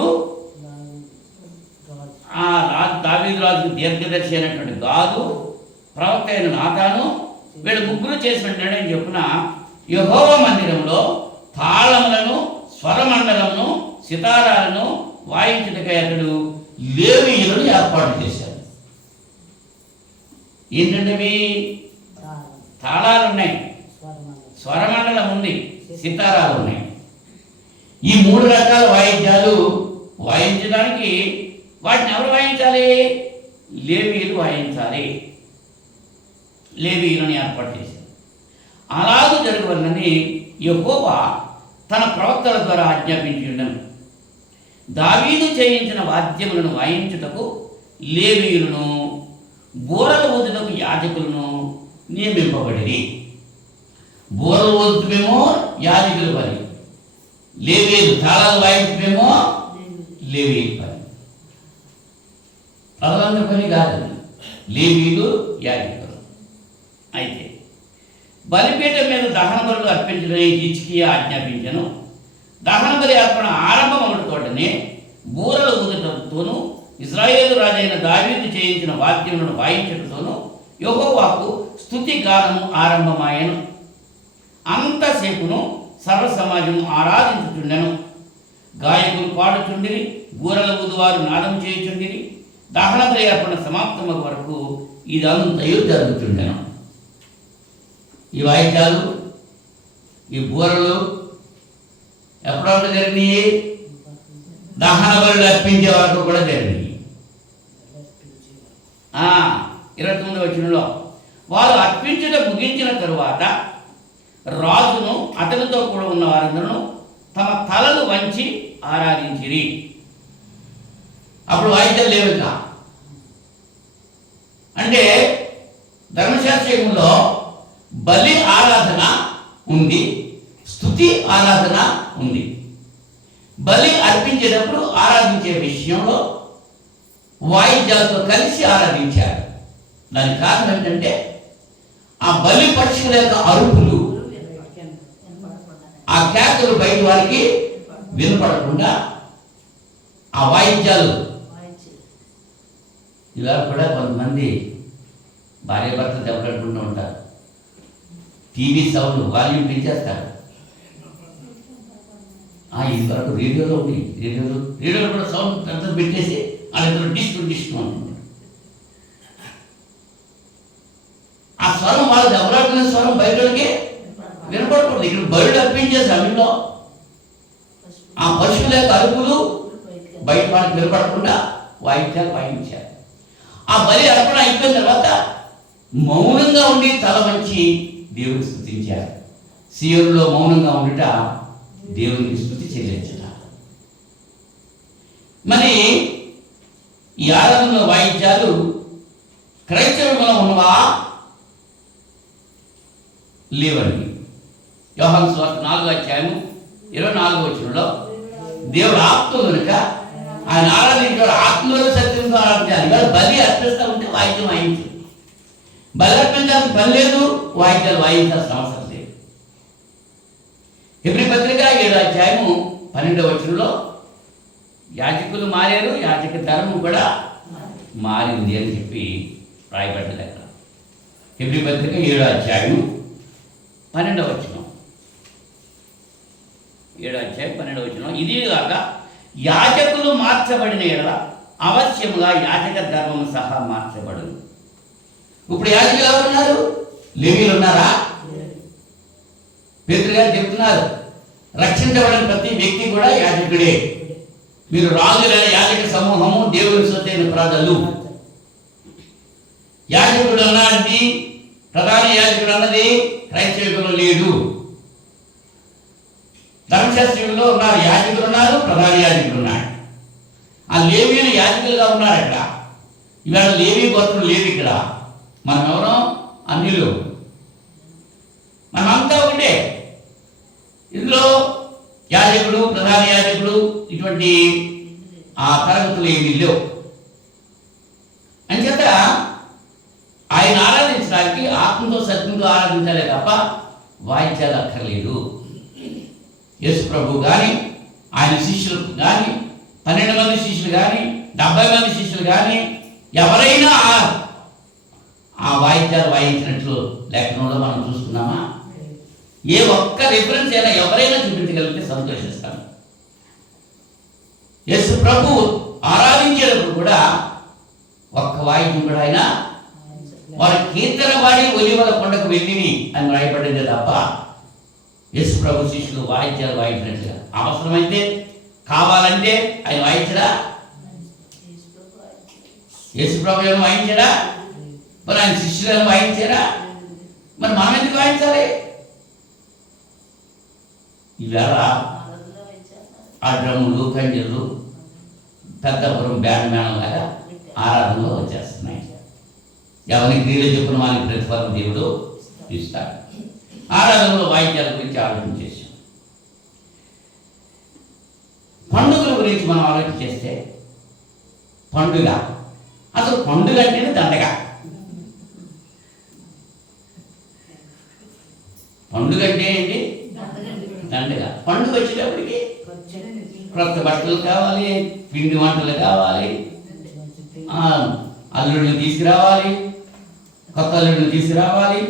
రాజుకు దీర్ఘదర్శి అయినటువంటి గాదు, ప్రవక్త అయిన నాతాను, వీళ్ళు ముగ్గురు చేసిన నిర్ణయం చొప్పున యెహోవా మందిరంలో తాళములను, స్వరమండలమును, సితారాలను వాయించుటకై అతడు లేవీయులను ఏర్పాటు చేశాడు. ఏంటంటే ఇవి తాళాలు ఉన్నాయి, స్వరమండలం ఉంది, సితారాలు ఉన్నాయి. ఈ 3 రకాల వాయిద్యాలు వాయించడానికి వాటిని ఎవరు వాయించాలి? లేవీయులు వాయించాలి. లేవీయులను ఏర్పాటు చేశారు. అలాగూ జరగవలనని యెహోవా తన ప్రవక్తల ద్వారా ఆజ్ఞాపించి ఉండను. దావీదు చేయించిన వాద్యములను వాయించుటకు లేవీయులను, బూరలు ఊదుటకు యాజకులను నియమింపబడిరి. బూరలు ఊదుటమేమో యాజకుల పని, లేవీయులు తాళాలు వాయించడమేమో లేవీయుల పని. ప్రధాన పని కాదు, లేవీయులు యాజకులు. అయితే బలిపీఠం మీద దహన బలులు అర్పించడని హిజ్కియా ఆజ్ఞాపించను. దహన బలి అర్పణ ఆరంభమవుట తోటనే బూరలు ఊదటతోనూ ఇశ్రాయేలు రాజైన దావీదు చేయించిన వాద్యములను వాయించటతోనూ యెహోవాకు స్తుతి గానము ఆరంభమాయను. అంతసేపును సర్వ సమాజము ఆరాధించుచుండెను. గాయకులు పాడుచుండిరి, బూరల ఊదువారు నాదం చేయుచుండిరి. దహన బలి అర్పణ సమాప్తమగు వరకు ఇదంతయు జరుగుతుండెను. ఈ వాయిద్యాలు, ఈ బూరలు ఎప్పుడప్పుడు జరిగినాయి? దహన బలులు అర్పించే వరకు కూడా జరిగినాయి. 29వ వచనంలో, వారు అర్పించుట ముగించిన తరువాత రాజును అతనితో కూడా ఉన్న వారందరూ తమ తలలు వంచి ఆరాధించిరి. అప్పుడు వాయిద్యాలు లేవు. అంటే ధర్మశాస్త్రంలో బలి ఆరాధన ఉంది, స్తుతి ఆరాధన ఉంది. బలి అర్పించేటప్పుడు ఆరాధించే విషయంలో వాయిద్యాలతో కలిసి ఆరాధించారు. దానికి కారణం ఏంటంటే ఆ బలి పక్షుల యొక్క అరుపులు, ఆ కేకలు బయట వారికి వినపడకుండా ఆ వాయిద్యాలు. ఇలా కూడా కొంతమంది భార్య భర్త దెబ్బలాడుకుంటూ ఉంటారు. టీవీ సౌండ్ వాల్యూమ్ పెంచేస్తారు. ఇది వరకు రేడియోలో ఉంది, రేడియోలో కూడా సౌండ్ పెద్ద పెట్టేసి వాళ్ళిద్దరు డిస్కు అంటున్నారు. ఆ స్వరం వాళ్ళు దెబ్బలాడుకునే వాయించిన స్వరం బయటకి వినపడకూడదు. ఇక్కడ బయట అర్పించే సమయంలో ఆ పశువుల యొక్క అరుపులు బయట మనకు వినపడకుండా వాయించారు. ఆ బలి అర్పణ అయిపోయిన తర్వాత మౌనంగా ఉండి తల వంచి దేవుని స్తుతించారు. సీయోనులో మౌనంగా ఉండుట దేవునికి స్తుతి చెల్లించట. మరి ఈ ఆరాధనలో వాయిద్యాలు క్రైస్తవులలో ఉన్నవా లేవండి. యోహాను సువార్త 4:24 దేవుడు ఆత్మ కనుక ఆయన ఆరాధించాడు. ఆత్మలో సత్యంతో ఆరాధించాలి. ఇవాళ బలి అర్పిస్తూ ఉంటే వాయిద్యం వాయించు. బలి అర్పించాల్సిన పని లేదు, వాయిద్యాలు వాయించాల్సిన అవసరం లేదు. హెబ్రీ పత్రిక 7:12 యాజకులు మారారు, యాజక ధర్మం కూడా మారింది అని చెప్పి రాయబడ్డది అక్కడ. హెబ్రీ పత్రిక 7:12 7:12 ఇది కాక యాజకులు మార్చబడిన ఎడల అవశ్యముగా యాజక ధర్మము సహా మార్చబడును. ఇప్పుడు యాజకులు ఎవరున్నారు? లేవీయులు ఉన్నారా? పేతురు గారు చెప్తున్నారు, రక్షించబడిన ప్రతి వ్యక్తి కూడా యాజకుడే. మీరు రాజులైన యాజక సమూహము, దేవుని సొత్తైన ప్రజలు. యాజకుడు అన్నది, ప్రధాన యాజకుడు అన్నది క్రైస్తవులలో లేదు. ధర్మశాస్త్రంలో ఉన్నారు, యాజకులు ఉన్నారు, ప్రధాన యాజకులు ఉన్నారు. ఆ లేవీయులు యాజకులుగా ఉన్నారు. అక్కడ ఇవాళ లేవీ గోత్రం లేదు. ఇక్కడ మనం ఎవరో అన్యులు, మనమంతా ఒకటే. ఇందులో యాజకుడు, ప్రధాన యాజకుడు ఇటువంటి ఆ తరగతులు ఏమీ లేవు. అంచేత ఆయన ఆరాధించడానికి ఆత్మతో సత్యంతో ఆరాధించాలే తప్ప వాయిద్యాలు అక్కర్లేదు. యేసు ప్రభు కానీ, ఆయన శిష్యులు కానీ, 12 మంది శిష్యులు కానీ, 70 మంది శిష్యులు కానీ ఎవరైనా ఆ వాయిద్యాలు వాయించినట్లు లేఖనంలో మనం చూస్తున్నామా? ఏ ఒక్క రిఫరెన్స్ అయినా ఎవరైనా చూపించగలిగితే సంతోషిస్తాను. యేసు ప్రభు ఆరాధించేటప్పుడు కూడా ఒక్క వాయిద్యం కూడా ఆయన వారి కీర్తన వాడి ఒలివల కొండకు వెళ్ళిని అని రాయబడింది తప్ప యేసు ప్రభు శిష్యులు వాయిద్యాలు వాయించినట్లుగా అవసరమైతే కావాలంటే ఆయన వాయించడా? యేసు ప్రభు ఏమైనా వాయించాడా? మరి ఆయన శిష్యులు ఏమైనా వాయించారా? మరి మనం ఎందుకు వాయించాలి? ఇవాళ ఆ డ్రమ్ములు, కంజర్లు, పెద్దపురం బ్యాండ్ మేళం లాగా ఆరాధనలో వచ్చేస్తున్నాయి. ఎవరికి క్రియలు చెప్పిన వారికి ప్రతిఫలం దేవుడు ఇస్తాడు. ఆరాధనలో వాయిద్యాల గురించి ఆలోచన చేశాం. పండుగల గురించి మనం ఆలోచన చేస్తే పండుగ అసలు పండుగ అంటేనే దండగ. పండుగ అంటే ఏంటి? దండగ. పండుగ వచ్చేటప్పటికి కొత్త బట్టలు కావాలి, పిండి వంటలు కావాలి, అల్లుడిని తీసుకురావాలి, కొత్త అల్లుడిని తీసుకురావాలి.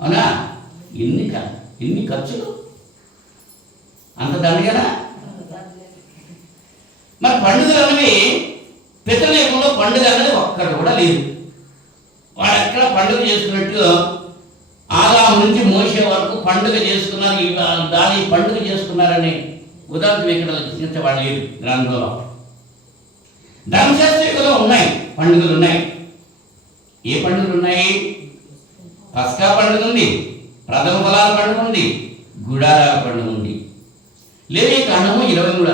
అవునా? ఎన్ని ఖర్చులు, అంత దండగనా? మరి పండుగలు అనేవి పితృదేశంలో పండుగ అనేది ఒక్కటి కూడా లేదు. వాడు ఎక్కడ పండుగ చేసుకున్నట్టు ఆదాము నుంచి మోసే వరకు పండుగ చేసుకున్నారు, దాని పండుగ చేసుకున్నారని ఉదాహరణ ఇక్కడ లిఖించబడి లేదు గ్రంథంలో. ధర్మశాస్త్రంలో ఉన్నాయి పండుగలు ఉన్నాయి. ఏ పండుగలు ఉన్నాయి? పస్కా పండుగ ఉంది, ప్రథమ ఫలాల పండుగ ఉంది, గుడారాల పండుగ ఉంది. లేవీకాండము 23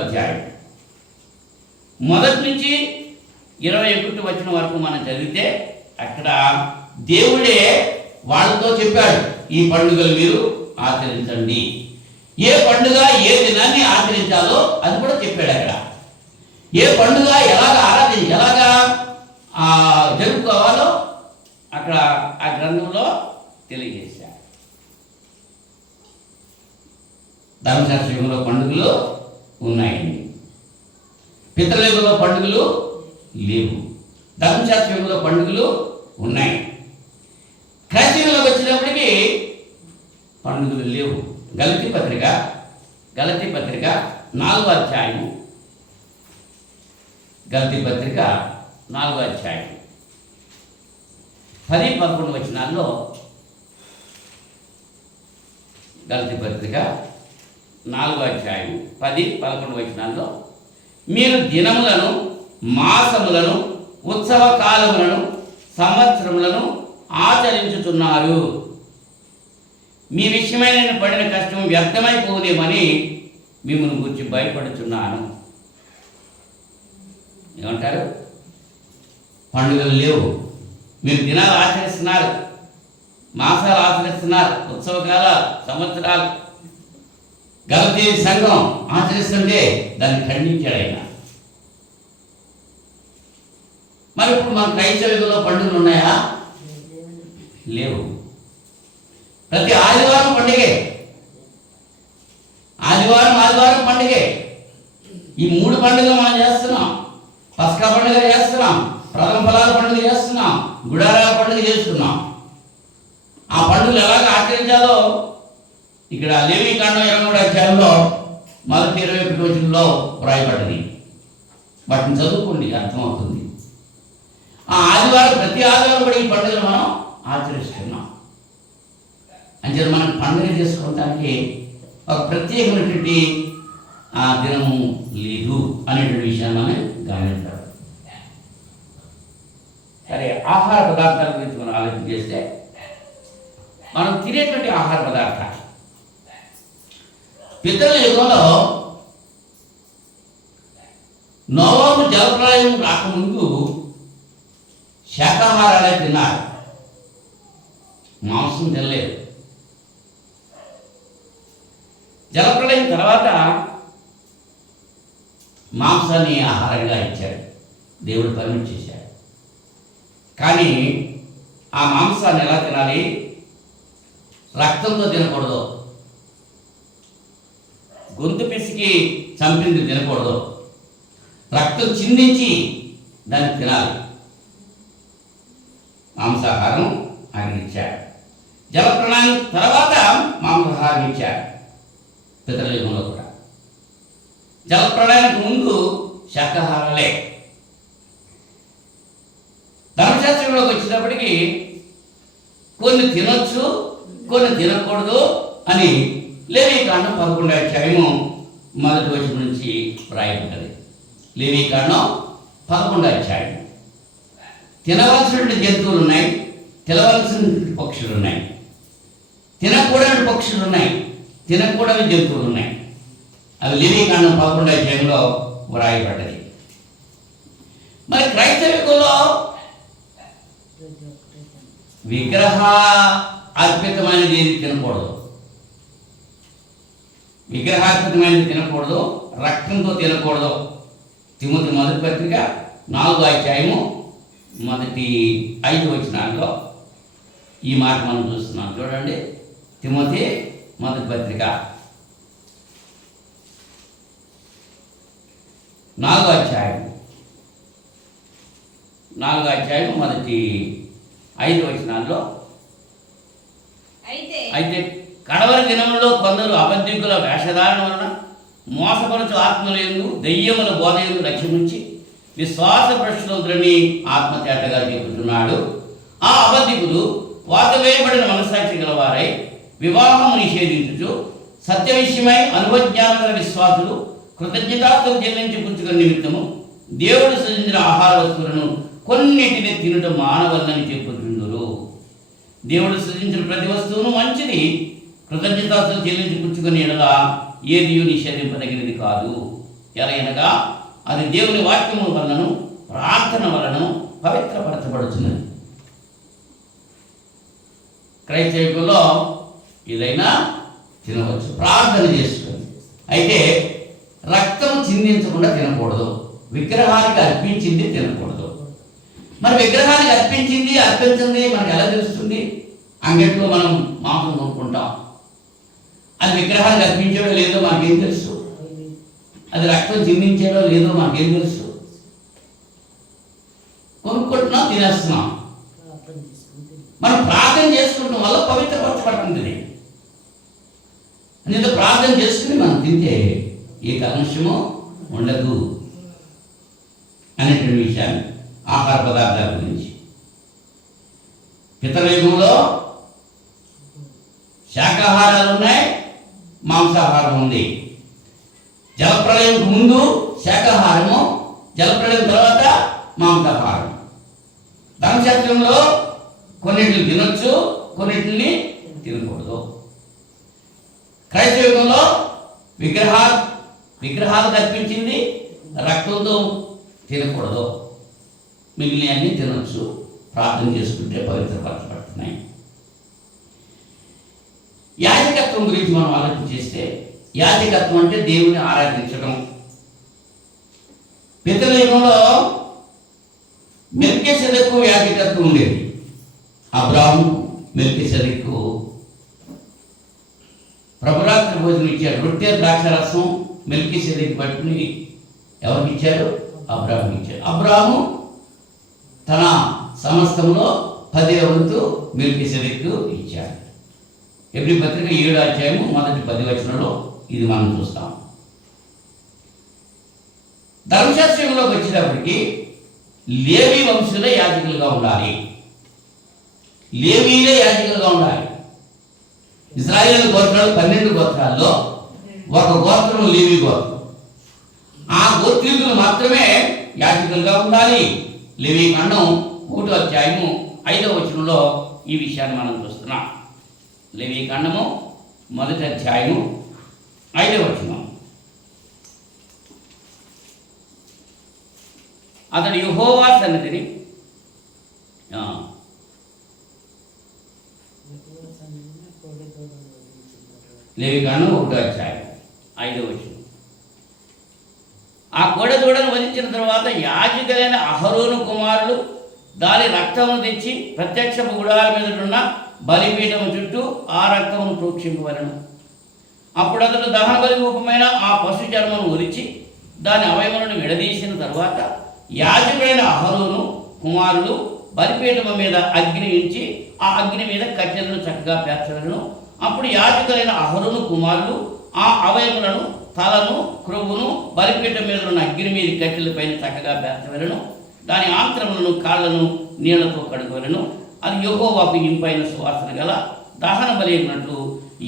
అధ్యాయం మొదటి నుంచి 21 వచనం వరకు మనం చదివితే అక్కడ దేవుడే వాళ్ళతో చెప్పాడు, ఈ పండుగలు మీరు ఆచరించండి. ఏ పండుగ ఏ దినాన్ని ఆచరించాలో అది కూడా చెప్పాడు. అక్కడ ఏ పండుగ ఎలాగా జరుపుకోవాలో అక్కడ ఆ గ్రంథంలో తెలియజేశాడు. ధర్మశాస్త్రంలో పండుగలు ఉన్నాయండి, పితృయుగంలో పండుగలు లేవు. ధర్మశాస్త్రంలో పండుగలు ఉన్నాయి. క్రైస్తవులకు వచ్చినప్పటికీ పండుగలు లేవు. గలతీ పత్రిక 4వ అధ్యాయం, గలతీ పత్రిక 4వ అధ్యాయం 10-11 వచనాల్లో గలతీ పత్రిక 4వ అధ్యాయం 10-11 వచనాల్లో మీరు దినములను, మాసములను, ఉత్సవ కాలములను, సంవత్సరములను ఆచరించుతున్నారు. మీ విషయమై నేను పడిన కష్టం వ్యర్థమైపోదేమని మిమ్మల్ని గురించి భయపడుతున్నాను. ఏమంటారు? పండుగలు లేవు, మీరు దినాలు ఆచరిస్తున్నారు, మాసాలు ఆచరిస్తున్నారు, ఉత్సవకాల సంవత్సరాలు గలతీ సంఘం ఆచరిస్తుంటే దాన్ని ఖండించాడు ఆయన. మరి ఇప్పుడు మన క్రైస్తవులలో పండుగలు ఉన్నాయా? లేవు. ప్రతి ఆదివారం పండుగే, ఆదివారం పండుగే. ఈ 3 పండుగలు మనం చేస్తున్నాం. పస్కా పండుగ చేస్తున్నాం, ప్రథమ ఫలాల పండుగ చేస్తున్నాం, గుడారాల పండుగ చేస్తున్నాం. ఆ పండుగలు ఎలాగ ఆచరించాలో ఇక్కడ లేవీకాండం 23వ అధ్యాయంలో మొదటి 21 వచనంలో వ్రాయబడ్డది. వాటిని చదువుకోండి, అర్థమవుతుంది. ఆ ఆదివారం, ప్రతి ఆదివారం కూడా ఈ పండుగను మనం ఆచరిస్తున్నాం. అంటే మనం పండుగ చేసుకోవడానికి ఒక ప్రత్యేకమైనటువంటి ఆ దినము లేదు అనేటువంటి విషయాన్ని మనం గమనించాలి. సరే, ఆహార పదార్థాల గురించి మనం ఆలోచన చేస్తే మనం తినేటువంటి ఆహార పదార్థాలు పితరుల యుగంలో నోవాహు జలప్రళయం రాకముందు శాకాహారాలే తిన్నారు, మాంసం తినలేదు. జలప్రళయం తర్వాత మాంసాన్ని ఆహారంగా ఇచ్చాడు, దేవుడు పర్మిట్ చేశాడు. కానీ ఆ మాంసాన్ని ఎలా తినాలి? రక్తంతో తినకూడదు, గొంతు పిసికి చంపింది తినకూడదు, రక్తం చిందించి దాన్ని తినాలి. మాంసాహారం ఆయన ఇచ్చాడు. జలప్రళయం తర్వాత మాంసాహారం ఇచ్చాడు పితరుల యుగంలో కూడా. జలప్రళయానికి ముందు శాకాహారాలే. ధర్మశాస్త్రంలోకి వచ్చేటప్పటికి కొన్ని తినొచ్చు, కొన్ని తినకూడదు అని లేవీకాండం 11వ అధ్యాయము మొదటి వచనం నుంచి వ్రాయబడ్డది. లేవీకాండం 11వ అధ్యాయం. తినవలసినటువంటి జంతువులు ఉన్నాయి, తినవలసిన పక్షులు ఉన్నాయి, తినకూడని పక్షులు ఉన్నాయి, తినకూడని జంతువులు ఉన్నాయి. అవి లేవీకాండం 11వ అధ్యాయంలో వ్రాయబడ్డది. మరి క్రైస్తవికుల్లో విగ్రహ అర్పితమైనది ఏది తినకూడదు, విగ్రహార్పితమైనది తినకూడదు, రక్తంతో తినకూడదు. తిమోతి మొదటి పత్రిక 4వ అధ్యాయము మొదటి 5 వచనాల్లో ఈ మాట మనం చూస్తున్నాం. చూడండి, తిమోతి మొదటి పత్రిక 4వ అధ్యాయం మొదటి 5 వచనాల్లో అయితే కడవరి దినములలో కొందరు అబద్ధికుల వేషధారణ వలన మోసపరచు ఆత్మలందు దెయ్యముల బోధయందు లక్ష్యముంచి విశ్వాస ప్రశ్నోద్రని ఆత్మచేతగా చెబుతున్నాడు. ఆ అబద్ధికులు వాత వేయబడిన మనస్సాక్షి గలవారై వివాహము నిషేధించుచు సత్య విషయమై అనుభవజ్ఞానముల విశ్వాసులు కృతజ్ఞతాస్తులు చెల్లించి పుచ్చుకున్న నిమిత్తము దేవుడు సృజించిన ఆహార వస్తువులను కొన్నిటిని తినుట మానవల్లని చెప్పుచుందురు. దేవుడు సృజించిన ప్రతి వస్తువును మంచిది, కృతజ్ఞతాస్తులు చెల్లించి పుచ్చుకుని ఎడలా ఏది నిషేధింపదగినది కాదు. ఎలాగనగా అది దేవుని వాక్యము వలనను ప్రార్థన వలన పవిత్రపరచబడుతున్నది. క్రైస్తవుల్లో ఏదైనా తినవచ్చు, ప్రార్థన చేసుకుంది. అయితే రక్తం చిందించకుండా తినకూడదు, విగ్రహానికి అర్పించింది తినకూడదు. మరి విగ్రహానికి అర్పించింది అర్పించింది మనకు ఎలా తెలుస్తుంది? అంగట్లో మనం మాంసం కొనుక్కుంటాం, అది విగ్రహానికి అర్పించాడో లేదో మనకేం తెలుసు? అది రక్తం చిందించాడో లేదో మనకేం తెలుసు? కొనుక్కుంటున్నాం, తినేస్తున్నాం. మనం ప్రార్థన చేసుకుంటాం వల్ల పవిత్రపరచబడుతుంది. అందుకే ప్రార్థన చేసుకుని మనం తింటే ఏ కలుషము ఉండదు అనేటువంటి విషయాన్ని ఆహార పదార్థాల గురించి. పితృయుగంలో శాకాహారాలు ఉన్నాయి, మాంసాహారం ఉంది. జలప్రళయంకు ముందు శాకాహారము, జలప్రళయం తర్వాత మాంసాహారం. ధర్మశాస్త్రంలో కొన్నిటిని తినొచ్చు, కొన్నిటిని తినకూడదు. క్రైస్తవ యుగంలో విగ్రహాలు కల్పించింది, రక్తంతో తినకూడదు. మిగిలిన అన్ని తినొచ్చు, ప్రార్థన చేసుకుంటే పవిత్రపరచబడుతున్నాయి. యాజకత్వం గురించి మనం ఆలోచన చేస్తే, యాజకత్వం అంటే దేవుని ఆరాధించడం. పితృ యుగంలో మెల్కీసెదెకు యాజకత్వం ఉండేది. అబ్రాహాము మెల్కీసెదెకు ప్రభురాత్రి భోజనం ఇచ్చాడు. రొట్టె ద్రాక్షరసం మెల్కీసెదెకు పట్టుకుని ఎవరికి ఇచ్చారు? అబ్రాహాము ఇచ్చాడు. అబ్రాహాము తన సమస్తంలో 10వ వంతు మెల్కీసెదెకు ఇచ్చాడు. ఎబ్రీ పత్రిక 7వ అధ్యాయము మొదటి 10 వచనంలో ఇది మనం చూస్తాం. ధర్మశాస్త్రంలోకి వచ్చేటప్పటికి లేవి వంశులే యాజకులుగా ఉండాలి. లేవీలే యాజకులుగా ఉండాలి. ఇశ్రాయేలు గోత్రాలు 12 గోత్రాల్లో ఒక గోత్రం లేవి గోత్రం. ఆ గోత్రీకులు మాత్రమే యాజకులుగా ఉండాలి. లేవి కాండం 1వ అధ్యాయము 5వ వచనంలో ఈ విషయాన్ని మనం చూస్తున్నాం. లేవి కాండము 1వ అధ్యాయము 5వ వచనం. అతడు యెహోవా సన్నిధిని లేవికాండం 1వ అధ్యాయం 5వ వచనం. ఆ కోడెదూడను వధించిన తర్వాత యాజకులైన అహరోను కుమారులు దాని రక్తమును తెచ్చి ప్రత్యక్షపు గుడాల మీదనున్న బలిపీఠము చుట్టూ ఆ రక్తమును ప్రోక్షింపవలెను. అప్పుడు అతడు దహన బలి రూపమైన ఆ పశు చర్మను ఒలిచి దాని అవయములను విడదీసిన తర్వాత యాజకుడైన అహరోను కుమారులు బలిపీఠము మీద అగ్ని ఉంచి ఆ అగ్ని మీద కట్టెలను చక్కగా పేర్చవలెను. అప్పుడు యాజకులైన అహరోను కుమారులు ఆ అవయములను, తలను, క్రొవ్వును బలిపీఠం మీద ఉన్న అగ్ని మీద కట్టెలపైన చక్కగా పేర్చవలెను. దాని ఆంత్రములను, కాళ్లను నీళ్లతో కడుగవలెను. అది యెహోవాకు ఇంపైన సువాసన గల దహన బలి అయినట్లు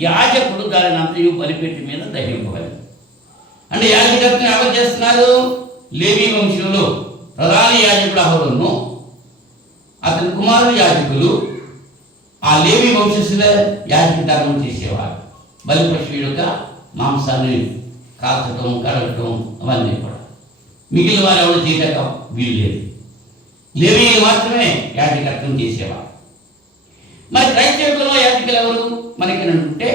యాజకుడు దానిని అంతయు బలిపీఠం మీద దహింపవలెను. అంటే యాజకత్వం ఎవరు చేస్తున్నారు? లేవి వంశంలో ప్రధాన యాజకుడు అహరోను, అతని కుమారుడు యాజకులు. ఆ లేవి వంశస్థులే యాజక ధర్మం చేసేవారు. బలి పశువు యొక్క మాంసాన్ని కాల్చడం, కడగటం అవన్నీ కూడా. మిగిలిన వారు ఎవరు చేయటం వీలు లేదు. లేవీయులు మాత్రమే యాజకత్వం చేసేవారు. మరి క్రైస్తవులలో యాజకులు ఎవరు మనకి అంటే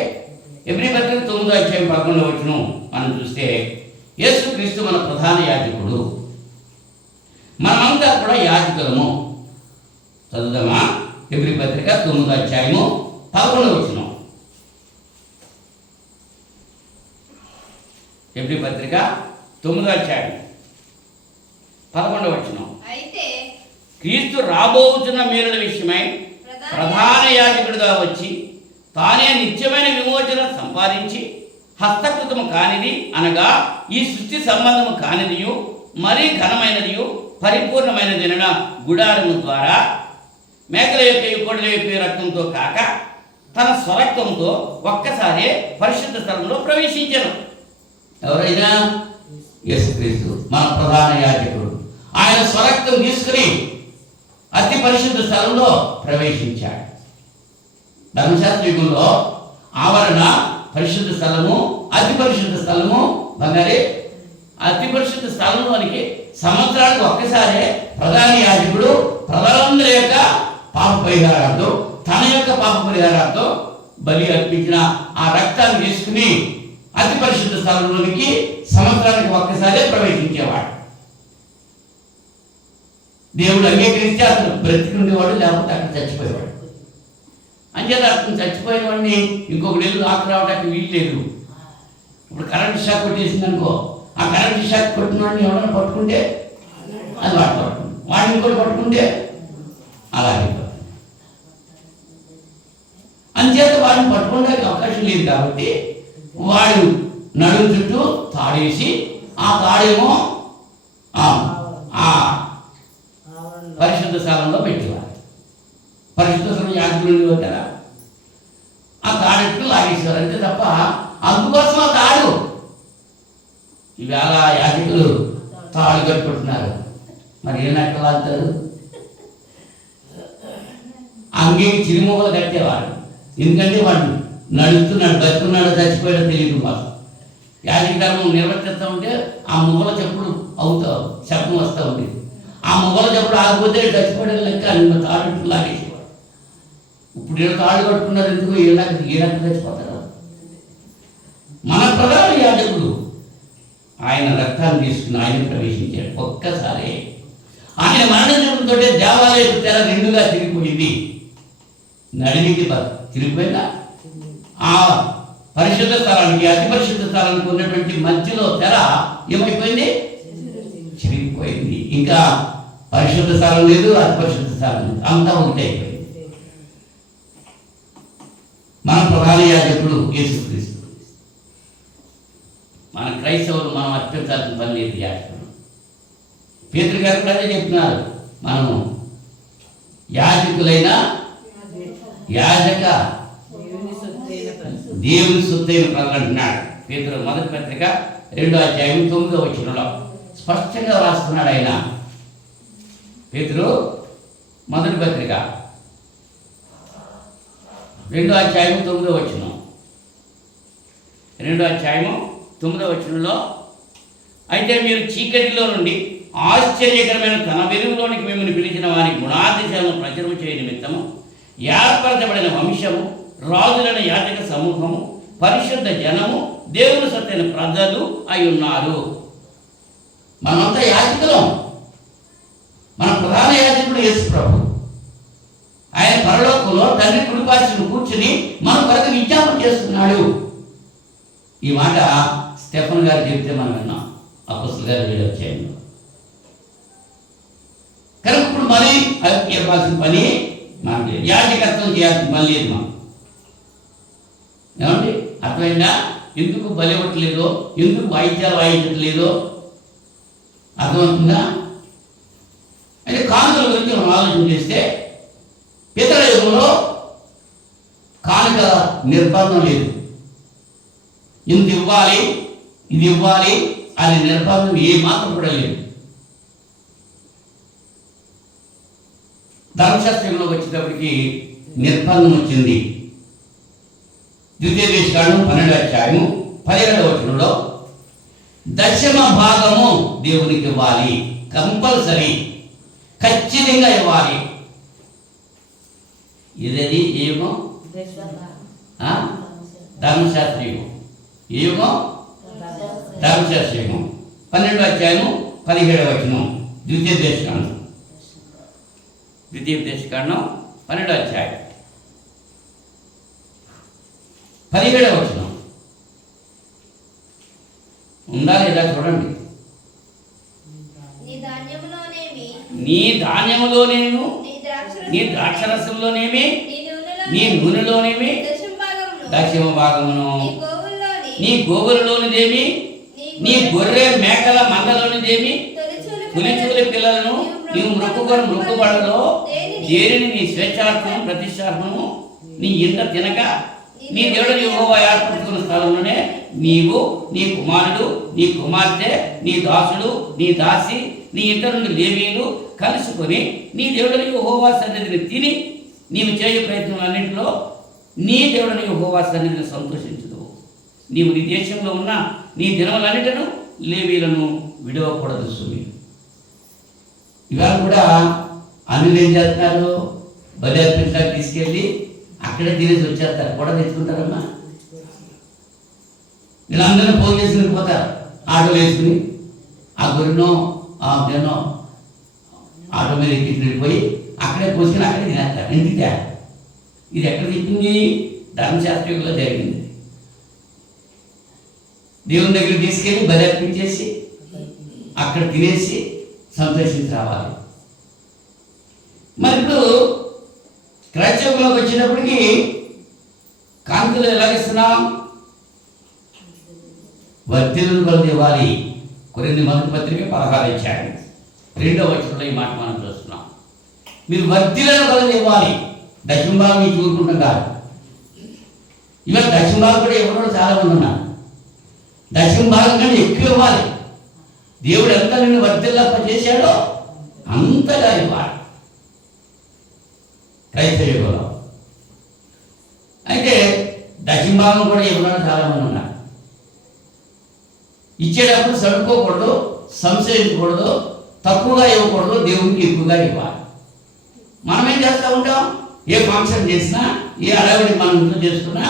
ఎబ్రీ పత్రిక 9వ అధ్యాయం 11వ వచనం మనం చూస్తే యేసుక్రీస్తు మన ప్రధాన యాజకుడు. మనమంతా కూడా యాజకులము. చదువుదామా? ఎబ్రీ పత్రిక 9వ అధ్యాయము 11వ వచనం. ఎబ్రీ పత్రిక 9వ అధ్యాయం 11వ వచనం. అయితే క్రీస్తు రాబోతున్న మేలుల విషయమై ప్రధాన యాజకుడిగా వచ్చి తానే నిత్యమైన విమోచన సంపాదించి హస్తకృతము కానిది అనగా ఈ సృష్టి సంబంధము కానిదియు మరీ ఘనమైనదియు పరిపూర్ణమైనదిన గుడారము ద్వారా మేకల యొక్క కోడల యొక్క రక్తంతో కాక తన స్వరక్తంతో ఒక్కసారి పరిశుద్ధ స్థలంలో ప్రవేశించాను. ఎవరైనా? యేసుక్రీస్తు మన ప్రధాన యాజకుడు. ఆయన స్వరక్తం తీసుకుని అతి పరిశుద్ధ స్థలంలో ప్రవేశించాడు. ధర్మశాస్త్ర యుగంలో ఆవరణ, పరిశుద్ధ స్థలము, అతి పరిశుద్ధ స్థలము బంగారే. అతి పరిశుద్ధ స్థలంలోనికి సంవత్సరానికి ఒక్కసారే ప్రధాన యాజకుడు ప్రజలందరి యొక్క పాప పరిహారార్థం, తన యొక్క పాప పరిహారార్థం బలి అర్పించిన ఆ రక్తాన్ని తీసుకుని అతి పరిశుద్ధ స్థలంలోనికి సంవత్సరానికి ఒక్కసారే ప్రవేశించేవాడు. దేవుడు అంగీకరిస్తే అతను బ్రతికుండేవాడు, లేకపోతే అక్కడ చచ్చిపోయేవాడు. అంచేత అతను చచ్చిపోయిన వాడిని ఇంకొక నెలలు ఆకు రావడానికి వీలు లేదు. ఇప్పుడు కరెంట్ షాక్ కొట్టేసింది అనుకో, ఆ కరెంట్ షాక్ కొట్టిన వాడిని ఎవరైనా పట్టుకుంటే అది వాడు పట్టుకుంది, వాడిని ఇంకోటి పట్టుకుంటే అలాగే. అంచేత వాడిని పట్టుకోవడానికి అవకాశం లేదు కాబట్టి వాడు నడుము చుట్టూ తాడేసి ఆ తాడేమో పరిశుద్ధ స్థలంలో పెట్టేవారు. పరిశుద్ధ స్థలం యాజకులు ఉండేవారు కదా, ఆ తాడెట్టు లాగేసేవారు అంతే తప్ప, అందుకోసం ఆ తాడు. ఈవేళ యాజకులు తాడు కట్టుకుంటున్నారు, మరి ఏం ఎక్కడ లాగుతారు? అంగేకి చిరుమూగలు కట్టేవాడు, ఎందుకంటే వాడు నడుస్తున్నాడు, బతుకున్నాడు, చచ్చిపోయాడో తెలియదు. మాకు యాజక ధర్మం నిర్వర్తిస్తూ ఉంటే ఆ మువ్వల చెప్పుడు అవుతావు, శబ్దం వస్తూ ఉండేది. ఆ మువ్వల చెప్పుడు ఆగిపోతే చచ్చిపోయాడు లెక్క అని తాడు లాగేసేవాడు. ఇప్పుడు ఏదో తాడు కట్టుకున్నారు, ఎందుకు ఏనాక చచ్చిపోతారు? మన ప్రధాన యాజకుడు ఆయన రక్తాన్ని తీసుకుని ఆయన ప్రవేశించాడు. ఒక్కసారి ఆయన మరణించడంతో దేవాలయపు తెర రెండుగా తిరిగిపోయింది. నడినికి తిరిగిపోయినా ఆ పరిశుద్ధ స్థలానికి, అతి పరిశుద్ధ స్థలానికి ఉన్నటువంటి మధ్యలో తెర ఏమైపోయింది? చిరిగిపోయింది. ఇంకా పరిశుద్ధ స్థలం లేదు, అతి పరిశుద్ధ స్థలం లేదు, అంతా ఒకటి అయిపోయింది. మన ప్రధాన యాజకుడు యేసుక్రీస్తు. మన క్రైస్తవులు మనం అర్పించాల్సిన పని లేదు యాజకుడు. పేతురు గారు కూడా అదే చెప్తున్నారు, మనము యాజకులైన యాజక దేవుని సొత్తైన ప్రజలు అంటున్నాడు. పేతురు మొదటి పత్రిక 2వ అధ్యాయం 9వ వచనంలో స్పష్టంగా రాస్తున్నాడు ఆయన. పేతురు మొదటి పత్రిక 2వ అధ్యాయం 9వ వచనం, 2వ అధ్యాయము 9వ వచనంలో, అయితే మీరు చీకటిలో నుండి ఆశ్చర్యకరమైన తన వెలుగులోనికి మిమ్మల్ని పిలిచిన వారి గుణాతిశయాలను ప్రచురము చేయ నిమిత్తము ఏర్పరచబడిన వంశము, రాజులైన యాజక సమూహము, పరిశుద్ధ జనము, దేవుని సొత్తైన ప్రజలు అయి ఉన్నారు. మనమంతా యాజకులం. మన ప్రధాన యాజకుడు యేసు ప్రభు. ఆయన పరలోకంలో తండ్రి కుడిపార్శ్వన కూర్చుని మన కొరకు విజ్ఞాపన చేస్తున్నాడు. ఈ మాట స్టెఫన్ గారు చెప్తే మనం విన్నాం, అపొస్తలుల గారు 7వ అధ్యాయంలో. కనుక ఇప్పుడు మరి ఇవ్వాల్సిన పని మనకు లేదు, యాజకత్వం చేయాల్సిన పని లేదు మనం. ఏమండి అర్థమైందా? ఎందుకు బలి ఇవ్వట్లేదో, ఎందుకు వాయిద్యాలు వాయించట్లేదో అర్థమవుతుందా? అంటే కానుకల గురించి మనం ఆలోచన చేస్తే పితర యుగంలో కానుక నిర్బంధం లేదు. ఇంత ఇవ్వాలి, ఇది ఇవ్వాలి అని నిర్బంధం ఏ మాత్రం కూడా లేదు. ధర్మశాస్త్రంలో వచ్చేటప్పటికి నిర్బంధం వచ్చింది. ద్వితీయోపదేశకాండం 12వ అధ్యాయము 17వ వచనంలో దశమ భాగము దేవునికి ఇవ్వాలి, కంపల్సరీ, ఖచ్చితంగా ఇవ్వాలి. ఇదేది ఏ యుగం? ధర్మశాస్త్ర యుగం. ఏ యుగం? ధర్మశాస్త్ర యుగం. 12వ అధ్యాయము 17వ వచనం, ద్వితీయోపదేశకాండం 12వ అధ్యాయం 17వ వచనం ఉందా లేదా చూడండి. నీ ధాన్యములోనేమి, నీ ద్రాక్షరసంలోనేమి, నీ నూనెలోనేమి దశమ భాగమును, నీ గోవులలోనిదేమి, నీ గొర్రె మేకల మందలోనిదేమి, పులిచూలి పిల్లలను నీవు మొక్కుబడులో దేనిని నీ స్వేచ్ఛార్థము ప్రతిష్టార్థము నీ ఇంట తినక నీ దేవుడు యెహోవా ఏర్పరచుకున్న స్థలంలోనే నీవు, నీ కుమారుడు, నీ కుమార్తె, నీ దాసుడు, నీ దాసి, నీ ఇంట నుండి లేవీయులు కలుసుకొని నీ దేవుడు యెహోవా సన్నిధిని తిని నీవు చేయు ప్రయత్నాలన్నింటిలో నీ దేవుడు యెహోవా సన్నిధిని సంతోషించదు. నీవు నీ దేశంలో ఉన్న నీ దినములన్నిటను లేవీలను విడవకూడదు. సుమి ఇవాళ కూడా అన్యులు ఏం చేస్తున్నారు? బలి అర్పించడానికి తీసుకెళ్ళి అక్కడే తినేసి వచ్చేస్తారు, కూడా తెచ్చుకుంటారమ్మా. వీళ్ళందరినీ ఫోన్ చేసుకుని పోతారు, ఆటోలు వేసుకుని ఆ గొర్రెనో ఆ బెన్నో ఆటో మీద ఎక్కిపోయి అక్కడే పోసుకుని అక్కడే తినేస్తారు. ఎందుకే? ఇది ఎక్కడ చెప్పింది? ధర్మశాస్త్రంలో జరిగింది. దేవుని దగ్గర తీసుకెళ్ళి బలి అర్పించేసి అక్కడ తినేసి సంతోషించి రావాలి. మరి ఇప్పుడు క్రైస్తవంలోకి వచ్చినప్పటికీ కానుకలు ఎలాగిస్తున్నాం? వర్ధిల్లును కొలది ఇవ్వాలి. కొరింథీ మొదటి పత్రిక 16వ అధ్యాయం 2వ వచనంలో ఈ మాట మనం చూస్తున్నాం. మీరు వర్ధిల్లును కొలది ఇవ్వాలి. దశంభాగం ఇచ్చి ఊరుకుంటాం కాదు. ఇవాళ దశంభాగం కూడా ఎవరో చాలా మంది ఉన్నారు. దశంభాగం కంటే ఎక్కువ ఇవ్వాలి. దేవుడు ఎంత నిన్ను వర్ధిల్లప్ప చేశాడో అంతగా ఇవ్వాలి క్రైస్తవ యుగంలో. అయితే దశంభాగం కూడా ఎవరో చాలా మంది ఉన్నారు. ఇచ్చేటప్పుడు సడుకోకూడదు, సంశయించకూడదు, తక్కువగా ఇవ్వకూడదు, దేవునికి ఎక్కువగా ఇవ్వాలి. మనం ఏం చేస్తూ ఉంటాం? ఏ ఫంక్షన్ చేసినా, ఏ అడవిడి మనం ఇంట్లో చేసుకున్నా